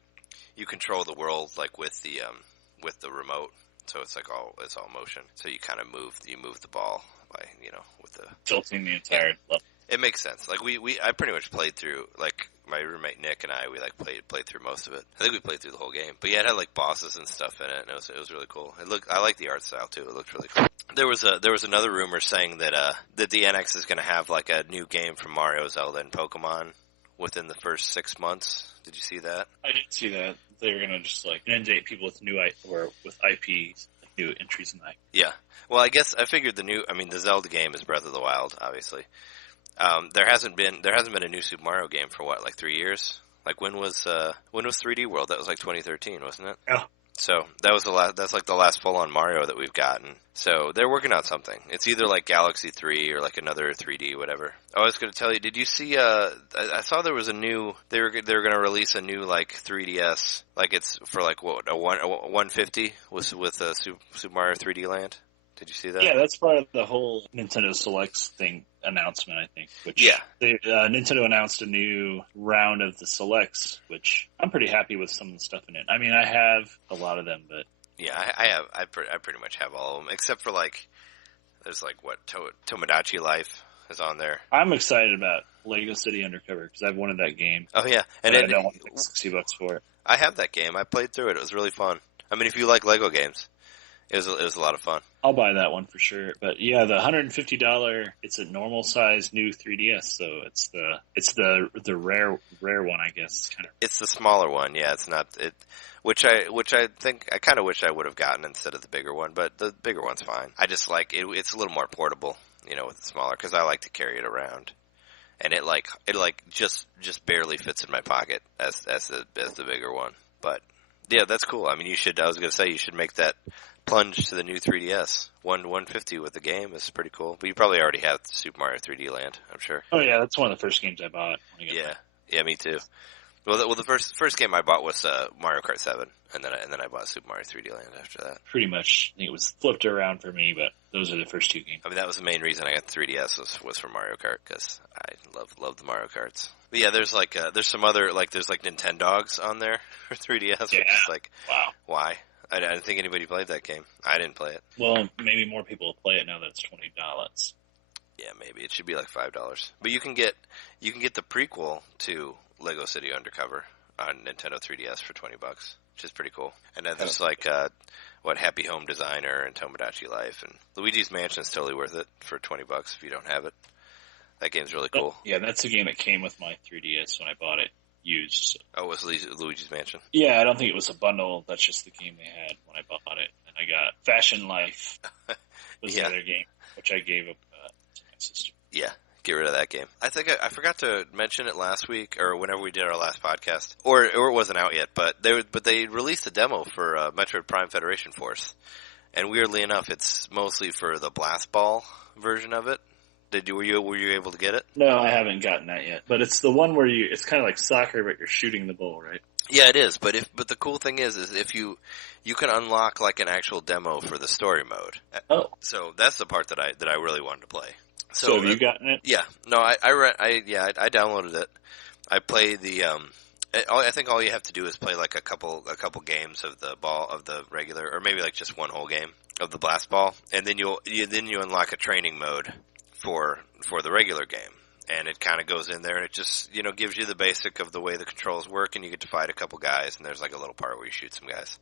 you control the world like with the remote. So it's like it's all motion. So you kind of move the ball by, with the tilting the entire level. It makes sense. Like I pretty much played through, like my roommate Nick and I, we like played through most of it. I think we played through the whole game. But yeah, it had like bosses and stuff in it, and it was really cool. I like the art style too. It looked really cool. There was another rumor saying that the NX is going to have like a new game from Mario, Zelda, and Pokemon within the first 6 months. Did you see that? I didn't see that. They were going to just like inundate people with with IPs, new entries in that. Yeah. Well, I guess I figured the Zelda game is Breath of the Wild, obviously. There hasn't been a new Super Mario game for what, like 3 years? Like when was 3D World? That was like 2013, wasn't it? Yeah. So that's like the last full on Mario that we've gotten. So they're working on something. It's either like Galaxy 3 or like another 3D whatever. Oh, I was going to tell you, did you see I saw there was a new they were going to release a new like 3DS, like it's for like what, a 150 with Super Mario 3D Land. Did you see that? Yeah, that's part of the whole Nintendo Selects thing announcement, I think. Which Nintendo announced a new round of the Selects, which I'm pretty happy with some of the stuff in it. I mean, I have a lot of them, but yeah, I pretty much have all of them except for like there's like what Tomodachi Life is on there. I'm excited about Lego City Undercover because I've wanted that game. Oh yeah, and I don't want to pay $60 for it. I have that game. I played through it. It was really fun. I mean, if you like Lego games. It was a lot of fun. I'll buy that one for sure. But yeah, the $150, it's a normal size new 3DS, so it's the rare one, I guess. It's the smaller one, yeah. It's not it, which I think I kind of wish I would have gotten instead of the bigger one, but the bigger one's fine. I just like it. It's a little more portable, with the smaller because I like to carry it around, and it just barely fits in my pocket as the bigger one. But yeah, that's cool. I mean, I was gonna say you should make that plunge to the new 3DS. 150 with the game is pretty cool. But you probably already have Super Mario 3D Land, I'm sure. Oh yeah, that's one of the first games I bought. Yeah, me too. Well, the first game I bought was Mario Kart 7, and then I bought Super Mario 3D Land after that. Pretty much, I think it was flipped around for me, but those are the first two games. I mean, that was the main reason I got the 3DS was for Mario Kart because I love the Mario Karts. But yeah, there's some other there's like Nintendogs on there for 3DS, which is like, wow, why? I didn't think anybody played that game. I didn't play it. Well, maybe more people will play it now that it's $20. Yeah, maybe it should be like $5. But you can get the prequel to Lego City Undercover on Nintendo 3DS for $20, which is pretty cool. And then there's Happy Home Designer and Tomodachi Life and Luigi's Mansion is totally worth it for $20 if you don't have it. That game's really cool. Yeah, that's the game that came with my 3DS when I bought it. Used. So. Oh, it was Luigi's Mansion? Yeah, I don't think it was a bundle. That's just the game they had when I bought it. And I got Fashion Life was the other game, which I gave up to my sister. Yeah, get rid of that game. I think I forgot to mention it last week or whenever we did our last podcast. Or it wasn't out yet, but they released a demo for Metroid Prime Federation Force. And weirdly enough, it's mostly for the Blast Ball version of it. Were you able to get it? No, I haven't gotten that yet. But it's the one where it's kind of like soccer, but you're shooting the ball, right? Yeah, it is. But the cool thing is if you can unlock like an actual demo for the story mode. Oh, so that's the part that I really wanted to play. So have you gotten it? Yeah. No, I downloaded it. I play the I think all you have to do is play like a couple games of the regular, or maybe like just one whole game of the Blast Ball, and then you unlock a training mode for the regular game, and it kind of goes in there and it just gives you the basic of the way the controls work, and you get to fight a couple guys, and there's like a little part where you shoot some guys,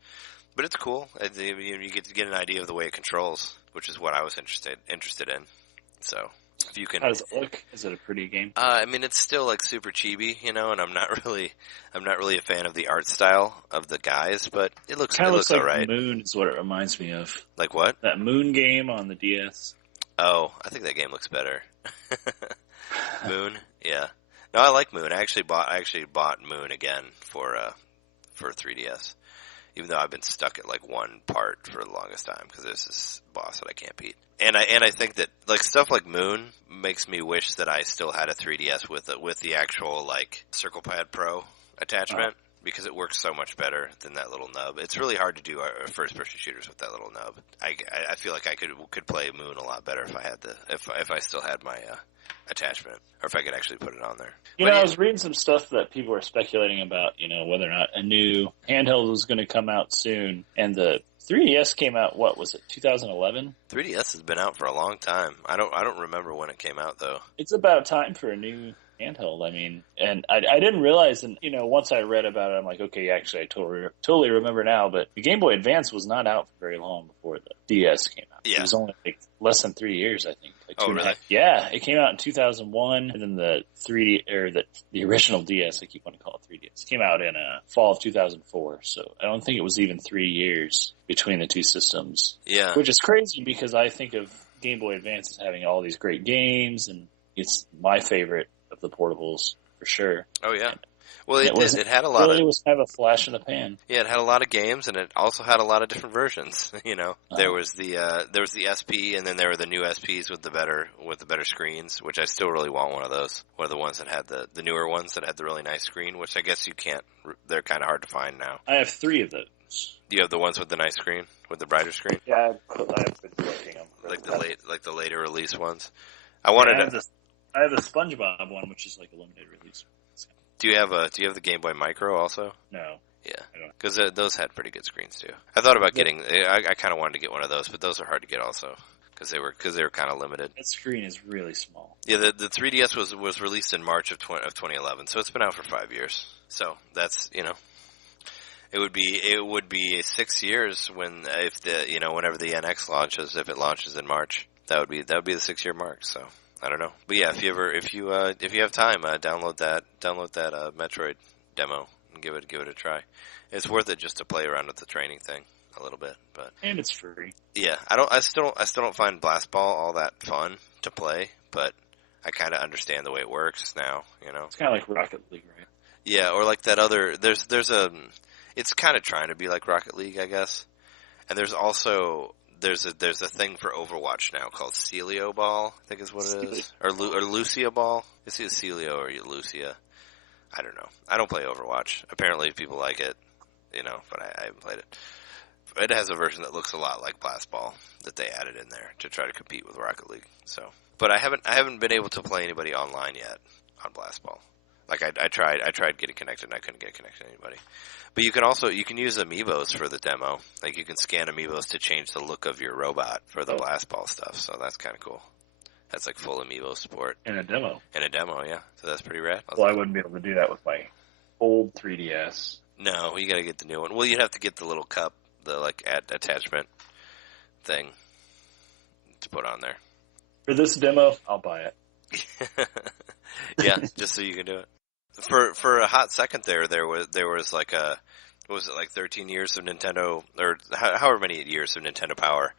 but it's cool. You get to get an idea of the way it controls, which is what I was interested in. So if you can, how does it look? Is it a pretty game? I mean, it's still like super chibi, and I'm not really a fan of the art style of the guys, but it looks like all right. Moon is what it reminds me of. Like what? That Moon game on the DS. Oh, I think that game looks better. Moon, yeah. No, I like Moon. I actually bought Moon again for 3DS. even though I've been stuck at like one part for the longest time because there's this boss that I can't beat. And I think that like stuff like Moon makes me wish that I still had a 3DS with the actual like Circle Pad Pro attachment. Because it works so much better than that little nub. It's really hard to do first-person shooters with that little nub. I feel like I could play Moon a lot better if I had if I still had my attachment, or if I could actually put it on there. I was reading some stuff that people were speculating about, whether or not a new handheld was going to come out soon, and the 3DS came out. What was it? 2011. 3DS has been out for a long time. I don't remember when it came out though. It's about time for a new handheld. I mean, and I didn't realize, and once I read about it, I'm like, okay, actually, I totally remember now. But the Game Boy Advance was not out for very long before the DS came out. Yeah. It was only like less than 3 years, I think. Like oh, really? Yeah, it came out in 2001, and then the 3D or the original DS, I keep wanting to call it 3DS, came out in fall of 2004. So I don't think it was even 3 years between the two systems. Yeah, which is crazy because I think of Game Boy Advance as having all these great games, and it's my favorite of the portables for sure. Oh yeah. Well, it had a lot really, it was kind of a flash in the pan. Yeah, it had a lot of games, and it also had a lot of different versions. There was the SP, and then there were the new SPs with the better screens, which I still really want one of those. One of the ones that had the newer ones that had the really nice screen, which I guess you can't. They're kind of hard to find now. I have 3 of those. You have the ones with the nice screen, with the brighter screen. Yeah, I've been collecting them. Like the later release ones. I have the SpongeBob one, which is like a limited release. Do you have the Game Boy Micro also? No. Yeah, because those had pretty good screens too. I thought about getting. I kind of wanted to get one of those, but those are hard to get also because they were kind of limited. That screen is really small. Yeah, the 3DS was released in March of 2011, so it's been out for 5 years. So that's it would be 6 years whenever the NX launches, if it launches in March, that would be the 6-year mark. So. I don't know, but yeah, if you have time, download that Metroid demo and give it a try. It's worth it just to play around with the training thing a little bit, and it's free. Yeah, I still don't find Blast Ball all that fun to play, but I kind of understand the way it works now. It's kind of like Rocket League, right? Yeah, or like that other. It's kind of trying to be like Rocket League, I guess, and there's also. There's a thing for Overwatch now called Celio Ball, I think is what it is. Or Lucia Ball. Is it Celio or Lucia? I don't know. I don't play Overwatch. Apparently people like it, but I haven't played it. It has a version that looks a lot like Blast Ball that they added in there to try to compete with Rocket League. So, but I haven't been able to play anybody online yet on Blast Ball. Like I tried getting connected and I couldn't get connected to anybody. But you can use amiibos for the demo. Like you can scan amiibos to change the look of your robot for the Blast Ball stuff. So that's kind of cool. That's like full amiibo support. In a demo. Yeah. So that's pretty rad. Well, I wouldn't be able to do that with my old 3DS. No, you gotta get the new one. Well, you'd have to get the little cup, the like attachment thing to put on there. For this demo, I'll buy it. Yeah, just so you can do it. For a hot second there was like what was it, like 13 years of Nintendo, or however many years of Nintendo Power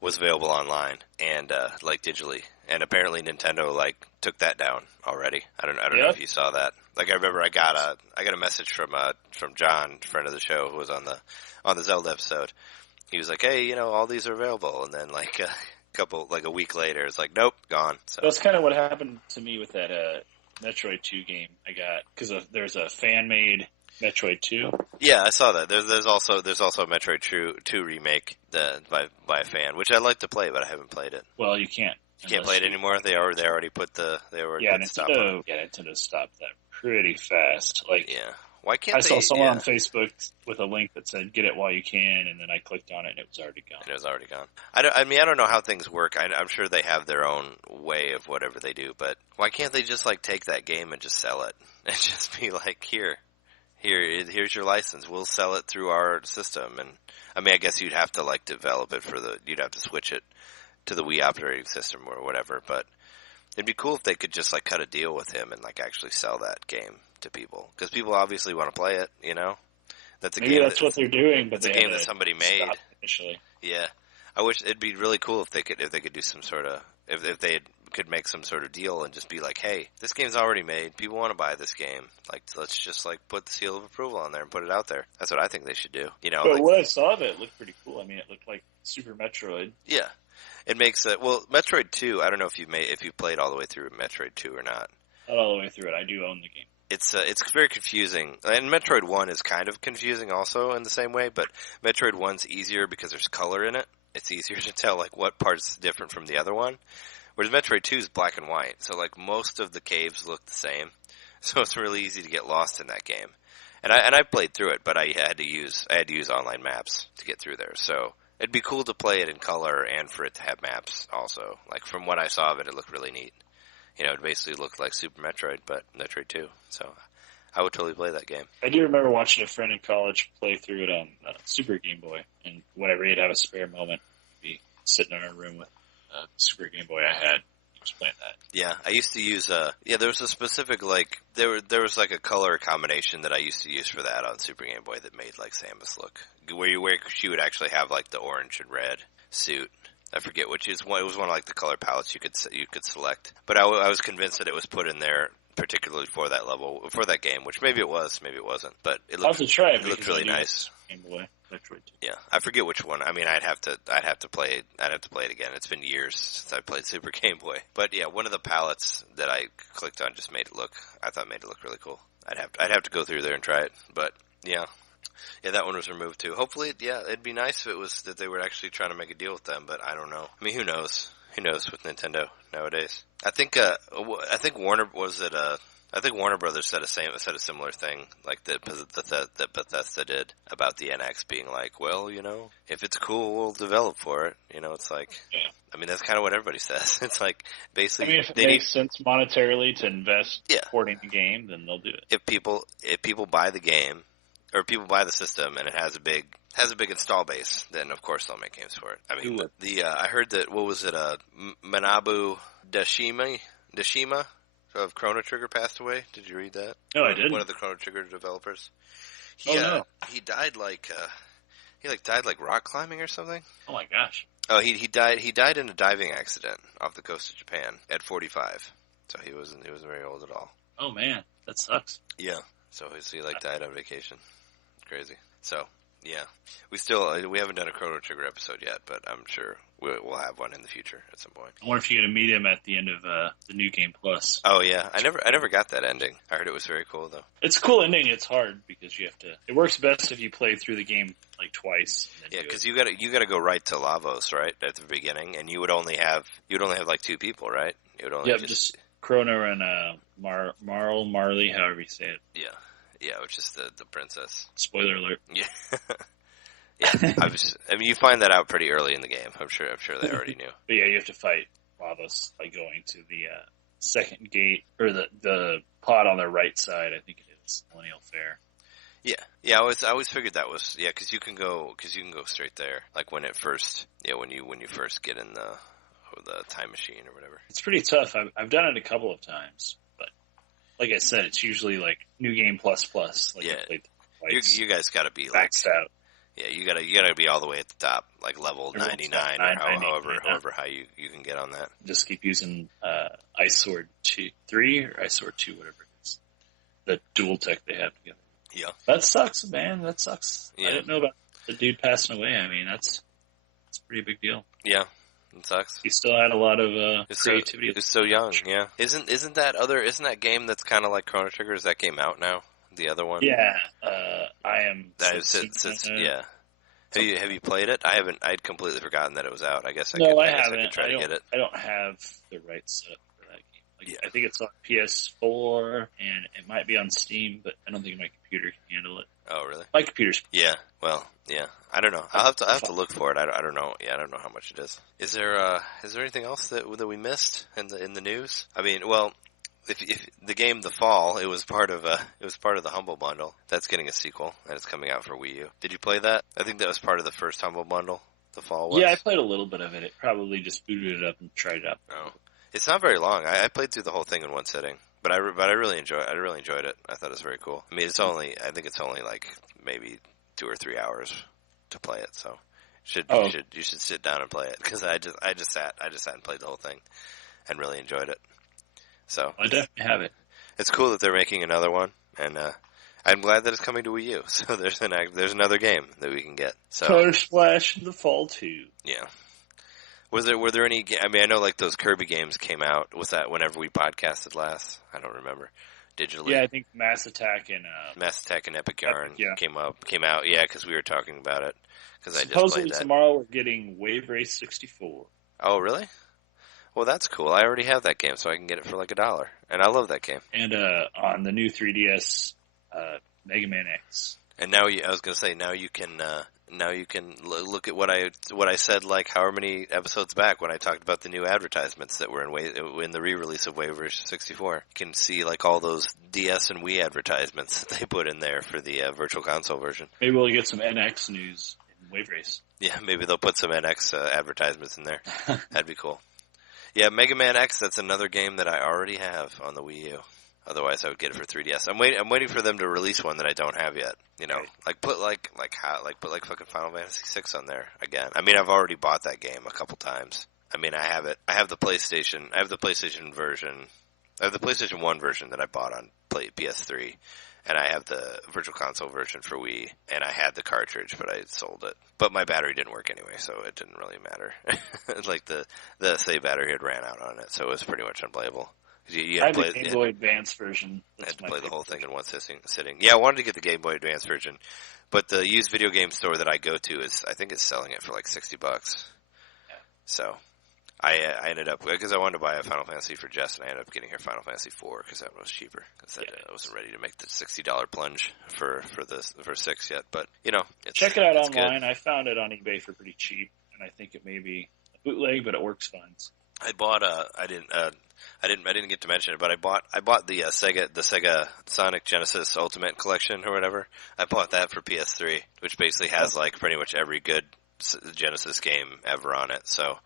was available online and like digitally, and apparently Nintendo like took that down already. I don't know if you saw that. Like I remember I got a message from John, friend of the show, who was on the Zelda episode. He was like, hey, all these are available, and then like a week later, it's like, nope, gone. So that's kind of what happened to me with that Metroid 2 game I got, because there's a fan-made Metroid 2. Yeah, I saw that. There's also a Metroid 2 remake by a fan, which I'd like to play, but I haven't played it. Well, you can't. You can't play it anymore. They already put the Nintendo stopped that pretty fast. Like, yeah. Why can't I saw someone on Facebook with a link that said "Get it while you can," and then I clicked on it, and it was already gone. I don't know how things work. I'm sure they have their own way of whatever they do, but why can't they just like take that game and just sell it and just be like, here's your license. We'll sell it through our system. And I mean, I guess you'd have to like develop it you'd have to switch it to the Wii operating system or whatever. But it'd be cool if they could just like cut a deal with him and like actually sell that game to people, because people obviously want to play it. That's what they're doing. But it's a game that somebody made initially. Yeah, I wish it'd be really cool if they could do some sort of if they had could make some sort of deal and just be like, hey, this game's already made. People want to buy this game. Like, let's just like put the seal of approval on there and put it out there. That's what I think they should do. You know, But like, what I saw of it looked pretty cool. I mean, it looked like Super Metroid. yeah, it makes it. Well, Metroid 2. I don't know if you played all the way through Metroid 2 or not. Not all the way through it. I do own the game. It's very confusing, and Metroid 1 is kind of confusing also in the same way, but Metroid 1's easier because there's color in it. It's easier to tell like what part's different from the other one, whereas Metroid 2 is black and white, so like most of the caves look the same, so it's really easy to get lost in that game. And I played through it, but I had to use online maps to get through there, so it'd be cool to play it in color and for it to have maps also. Like from what I saw of it, it looked really neat. You know, it basically looked like Super Metroid, but Metroid 2. So I would totally play that game. I do remember watching a friend in college play through it on Super Game Boy, and whenever he'd have a spare moment, he'd be sitting in our room with Super Game Boy I had. He was playing that. Yeah, I used to use there was a specific like there was like a color combination that I used to use for that on Super Game Boy that made like Samus look where she would actually have like the orange and red suit. I forget which is one. It was one of like the color palettes you could select, but I was convinced that it was put in there particularly for that level, for that game, which maybe it was, maybe it wasn't, but it looked, I'll have to try it. It looked really nice. Game Boy, Metroid 2. Yeah, I forget which one. I mean, I'd have to play it again. It's been years since I played Super Game Boy, but yeah, one of the palettes that I clicked on just made it look really cool. I'd have to go through there and try it, but yeah. Yeah, that one was removed too. Hopefully, yeah, it'd be nice if it was that they were actually trying to make a deal with them, but I don't know. I mean, who knows? Who knows with Nintendo nowadays? I think Warner Brothers said a similar thing, like that Bethesda did about the NX being like, well, you know, if it's cool, we'll develop for it. You know, it's like, Yeah. I mean, that's kind of what everybody says. It's like basically, I mean, if it makes sense monetarily to invest supporting the game, then they'll do it. If people buy the game. Or people buy the system and it has a big install base, then of course they'll make games for it. I mean, I heard that Manabu Dashima of Chrono Trigger passed away. Did you read that? No, I didn't. One of the Chrono Trigger developers. He died like rock climbing or something. Oh my gosh. Oh, he died in a diving accident off the coast of Japan at 45. So he wasn't very old at all. Oh man, that sucks. Yeah. So he died on vacation. Crazy. So, yeah. We haven't done a Chrono Trigger episode yet, but I'm sure we'll have one in the future at some point. I wonder if you're going to meet him at the end of the New Game Plus. Oh, yeah. I never got that ending. I heard it was very cool, though. It's a cool ending. It's hard because you have to... It works best if you play through the game like twice. Yeah, because you gotta go right to Lavos, right, at the beginning, and you would only have like two people, right? You would only just Chrono and Marley, however you say it. Yeah. Yeah, which is the princess. Spoiler alert. Yeah. Yeah. I mean, you find that out pretty early in the game. I'm sure they already knew. But yeah, you have to fight Lavos by going to the second gate, or the pod on the right side, I think it is, Millennial Fair. Yeah. I always figured that was, because you can go straight there. Like when you first get in the time machine or whatever. It's pretty tough. I've done it a couple of times. Like I said, it's usually like New Game Plus. Like you guys got to be maxed out. Yeah, you gotta be all the way at the top, like level 99 or however high you can get on that. Just keep using Ice Sword 3 or Ice Sword 2, whatever it is. The dual tech they have together. Yeah, that sucks, man. That sucks. Yeah. I didn't know about the dude passing away. I mean, that's a pretty big deal. Yeah. It sucks. He still had a lot of creativity. He's so young, yeah. Isn't that game that's kind of like Chrono Trigger? Is that game out now? The other one? Yeah, I am. Yeah. Have you played it? I'd completely forgotten that it was out. I guess I haven't. could try to get it. I don't have the right set for that game. I think it's on PS4 and it might be on Steam, but I don't think my computer can handle it. Oh, really? My computer's... Yeah, well, yeah. I don't know. I'll have to look for it. I don't know. Yeah, I don't know how much it is. Is there anything else that we missed in the news? I mean, well, if the game The Fall, it was part of the Humble Bundle. That's getting a sequel and it's coming out for Wii U. Did you play that? I think that was part of the first Humble Bundle. The Fall was. Yeah, I played a little bit of it. It probably just booted it up and tried it out. Oh, it's not very long. I played through the whole thing in one sitting. But I really enjoyed it. I thought it was very cool. I mean, I think it's only like maybe 2 or 3 hours to play it. So you should sit down and play it because I just sat and played the whole thing. and really enjoyed it. So I definitely have it. it's cool that they're making another one, and I'm glad that it's coming to Wii U. So there's another game that we can get. So Color Splash in the fall too. yeah. Were there any? I mean, I know like those Kirby games came out. Was that whenever we podcasted last? I don't remember. Digitally. Yeah, I think Mass Attack and Epic Yarn yeah. came out. Yeah, because we were talking about it. Because I just Supposedly played that. tomorrow we're getting Wave Race 64. Oh, really? Well, that's cool. I already have that game, so I can get it for like $1, and I love that game. And on the new 3DS, Mega Man X. And now I was going to say, now you can look at what I said like however many episodes back when I talked about the new advertisements that were in the re-release of Wave Race 64. You can see like all those DS and Wii advertisements that they put in there for the Virtual Console version. Maybe we'll get some NX news in Wave Race. Yeah, maybe they'll put some NX advertisements in there. That'd be cool. Yeah, Mega Man X. That's another game that I already have on the Wii U. Otherwise, I would get it for 3DS. I'm waiting for them to release one that I don't have yet. You know, like put fucking Final Fantasy VI on there again. I mean, I've already bought that game a couple times. I mean, I have it. I have the PlayStation. I have the PlayStation version. I have the PlayStation 1 version that I bought on PS3, and I have the Virtual Console version for Wii. And I had the cartridge, but I sold it. But my battery didn't work anyway, so it didn't really matter. Like the save battery had ran out on it, so it was pretty much unplayable. You I have the Game Boy Advance version. I had to play the whole thing in one sitting. Yeah, I wanted to get the Game Boy Advance version, but the used video game store that I go to I think it's selling it for like $60. Yeah. So I ended up, because I wanted to buy a Final Fantasy for Jess, and I ended up getting her Final Fantasy 4 because that was cheaper. Because I wasn't ready to make the $60 plunge for 6 yet. But you know, check it out online. Good. I found it on eBay for pretty cheap, and I think it may be a bootleg, but it works fine. I bought I didn't get to mention it, but I bought the Sega Sonic Genesis Ultimate Collection or whatever. I bought that for PS3, which basically has like pretty much every good Genesis game ever on it. So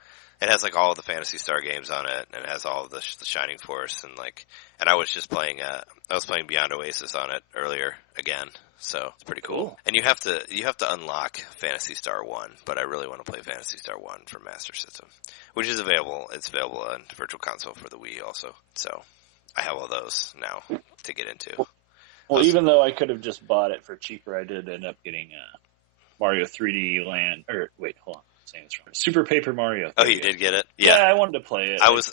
it has like all the Phantasy Star games on it, and it has all of the Shining Force and I was just playing Beyond Oasis on it earlier again. So it's pretty cool. And you have to unlock Phantasy Star 1, but I really want to play Phantasy Star 1 for Master System, which is available. It's available on Virtual Console for the Wii also. So I have all those now to get into. Well, even though I could have just bought it for cheaper, I did end up getting Mario 3D Land. Or wait, hold on. I'm saying this wrong. Super Paper Mario. Oh, you did get it? Yeah, I wanted to play it. I was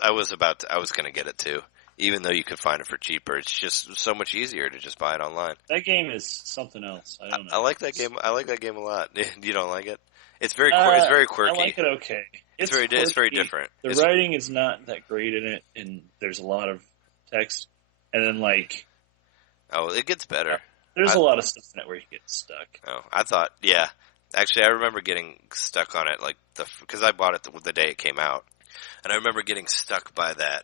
going to get it too. Even though you could find it for cheaper, it's just so much easier to just buy it online. That game is something else. I don't know. I like that game. I like that game a lot. You don't like it? It's very quirky. I like it okay. It's very different. The writing is not that great in it, and there's a lot of text. And then it gets better. There's a lot of stuff in it where you get stuck. Oh, I thought, yeah. Actually, I remember getting stuck on it because I bought it the day it came out, and I remember getting stuck by that.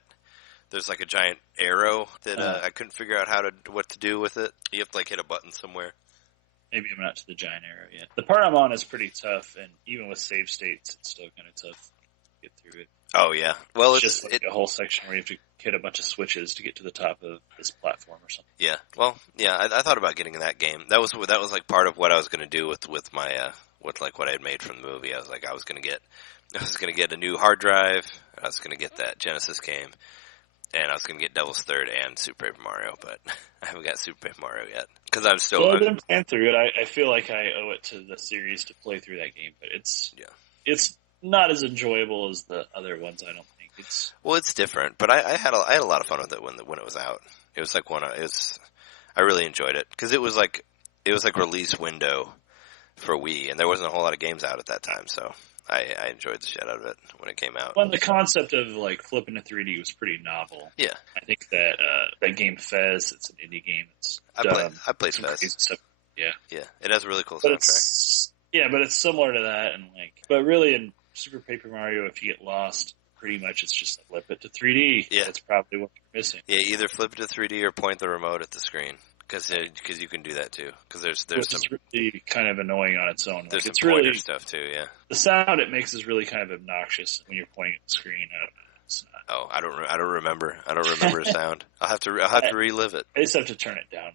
There's like a giant arrow that I couldn't figure out what to do with it. You have to hit a button somewhere. Maybe I'm not to the giant arrow yet. The part I'm on is pretty tough, and even with save states, it's still kind of tough to get through it. Oh yeah, well it's just a whole section where you have to hit a bunch of switches to get to the top of this platform or something. Yeah, well, yeah, I thought about getting in that game. That was like part of what I was going to do with my what I had made from the movie. I was going to get a new hard drive. I was going to get that Genesis game. And I was going to get Devil's Third and Super Paper Mario, but I haven't got Super Paper Mario yet. Because I'm still... Well, I've been playing through it. I feel like I owe it to the series to play through that game, but it's not as enjoyable as the other ones, I don't think. It's different, but I had a lot of fun with it when it was out. It was like I really enjoyed it, because it was like release window for Wii, and there wasn't a whole lot of games out at that time, so... I enjoyed the shit out of it when it came out. Well, the concept of flipping to 3D was pretty novel. Yeah, I think that that game Fez, it's an indie game. I played Fez. Yeah, it has a really cool soundtrack. But it's similar to that, and but really in Super Paper Mario, if you get lost, pretty much it's just flip it to 3D. Yeah, that's probably what you're missing. Yeah, either flip it to 3D or point the remote at the screen. Because you can do that too. Because there's some really kind of annoying on its own. There's some pointer stuff too. Yeah. The sound it makes is really kind of obnoxious when you're pointing at the screen. I don't remember. I don't remember a sound. I'll have to relive it. I just have to turn it down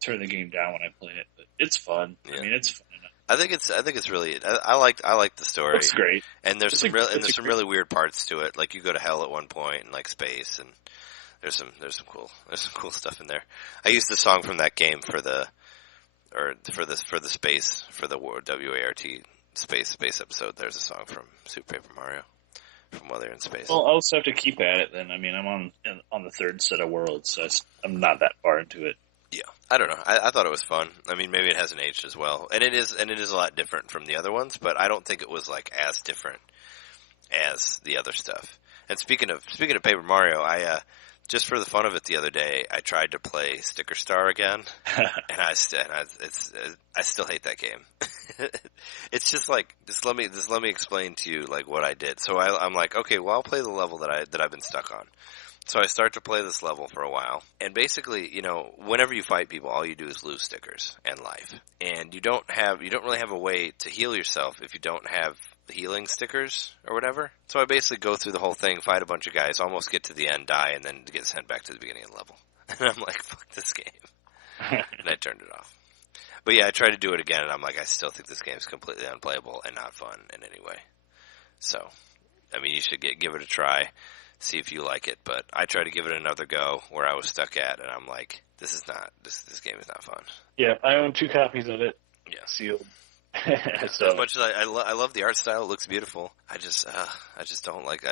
turn the game down when I play it. But it's fun. Yeah. I mean, it's fun enough. I think it's really. I like the story. Looks great. And there's some really weird parts to it. Like you go to hell at one point and like space, and there's some cool stuff in there. I used the song from that game for the space for the WART space episode. There's a song from Super Paper Mario from while they're in space. Well, I'll also have to keep at it then. I mean, I'm on the third set of worlds, so I'm not that far into it. Yeah, I don't know. I thought it was fun. I mean, maybe it hasn't aged as well, and it is a lot different from the other ones. But I don't think it was like as different as the other stuff. And speaking of Paper Mario, I just for the fun of it the other day, I tried to play Sticker Star again, and I still hate that game. It's just like let me explain to you like what I did. So I'm like, okay, well I'll play the level that I've been stuck on. So I start to play this level for a while, and basically, you know, whenever you fight people, all you do is lose stickers and life, and you don't really have a way to heal yourself if you don't have healing stickers or whatever. So I basically go through the whole thing, fight a bunch of guys, almost get to the end, die, and then get sent back to the beginning of the level. And I'm like, fuck this game, and I turned it off. But yeah, I tried to do it again, and I'm like, I still think this game is completely unplayable and not fun in any way. So, I mean, you should give it a try. See if you like it, but I tried to give it another go where I was stuck at, and I'm like, this game is not fun. Yeah, I own 2 copies of it. Yeah, sealed. So as much as I love the art style, it looks beautiful. I just don't like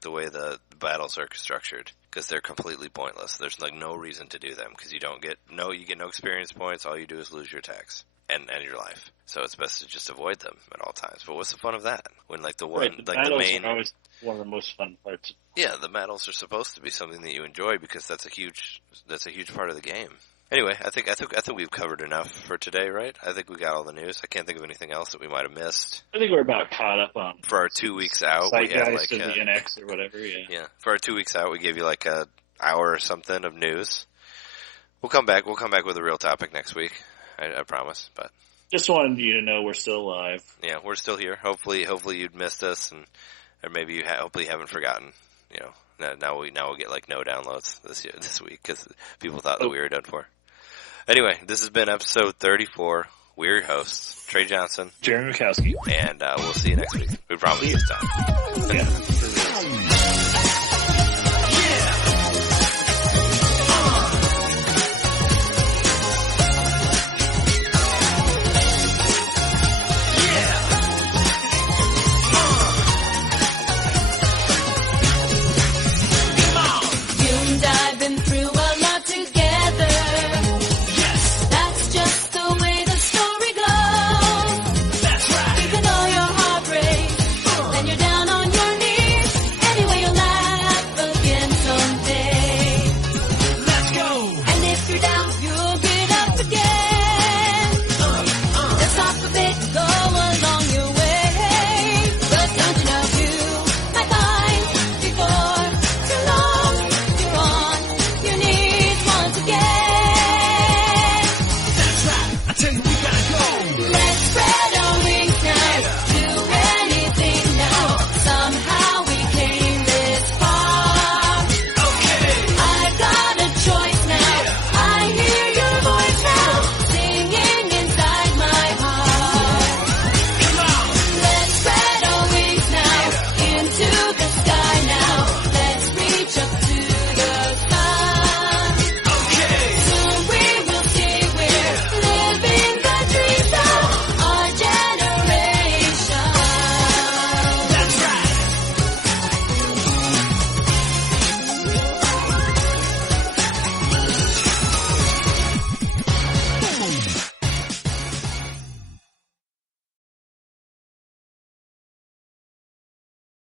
the way the battles are structured because they're completely pointless. There's like no reason to do them because you get no experience points. All you do is lose your attacks and your life. So it's best to just avoid them at all times. But what's the fun of that when like the one right, like the main? Are always one of the most fun parts. Yeah, the battles are supposed to be something that you enjoy because that's a huge part of the game. Anyway, I think we've covered enough for today, right? I think we got all the news. I can't think of anything else that we might have missed. I think we're about caught up on. For our 2 weeks out, we had like the NX or whatever. Yeah. Yeah. For our 2 weeks out, we gave you like a hour or something of news. We'll come back with a real topic next week. I promise. But just wanted you to know we're still alive. Yeah, we're still here. Hopefully you'd missed us, or maybe you hopefully haven't forgotten. You know, now we'll get like no downloads this week because people thought that we were done for. Anyway, this has been episode 34. We're your hosts, Trey Johnson, Jeremy Mikowski, and we'll see you next week. We promise this time. Yeah.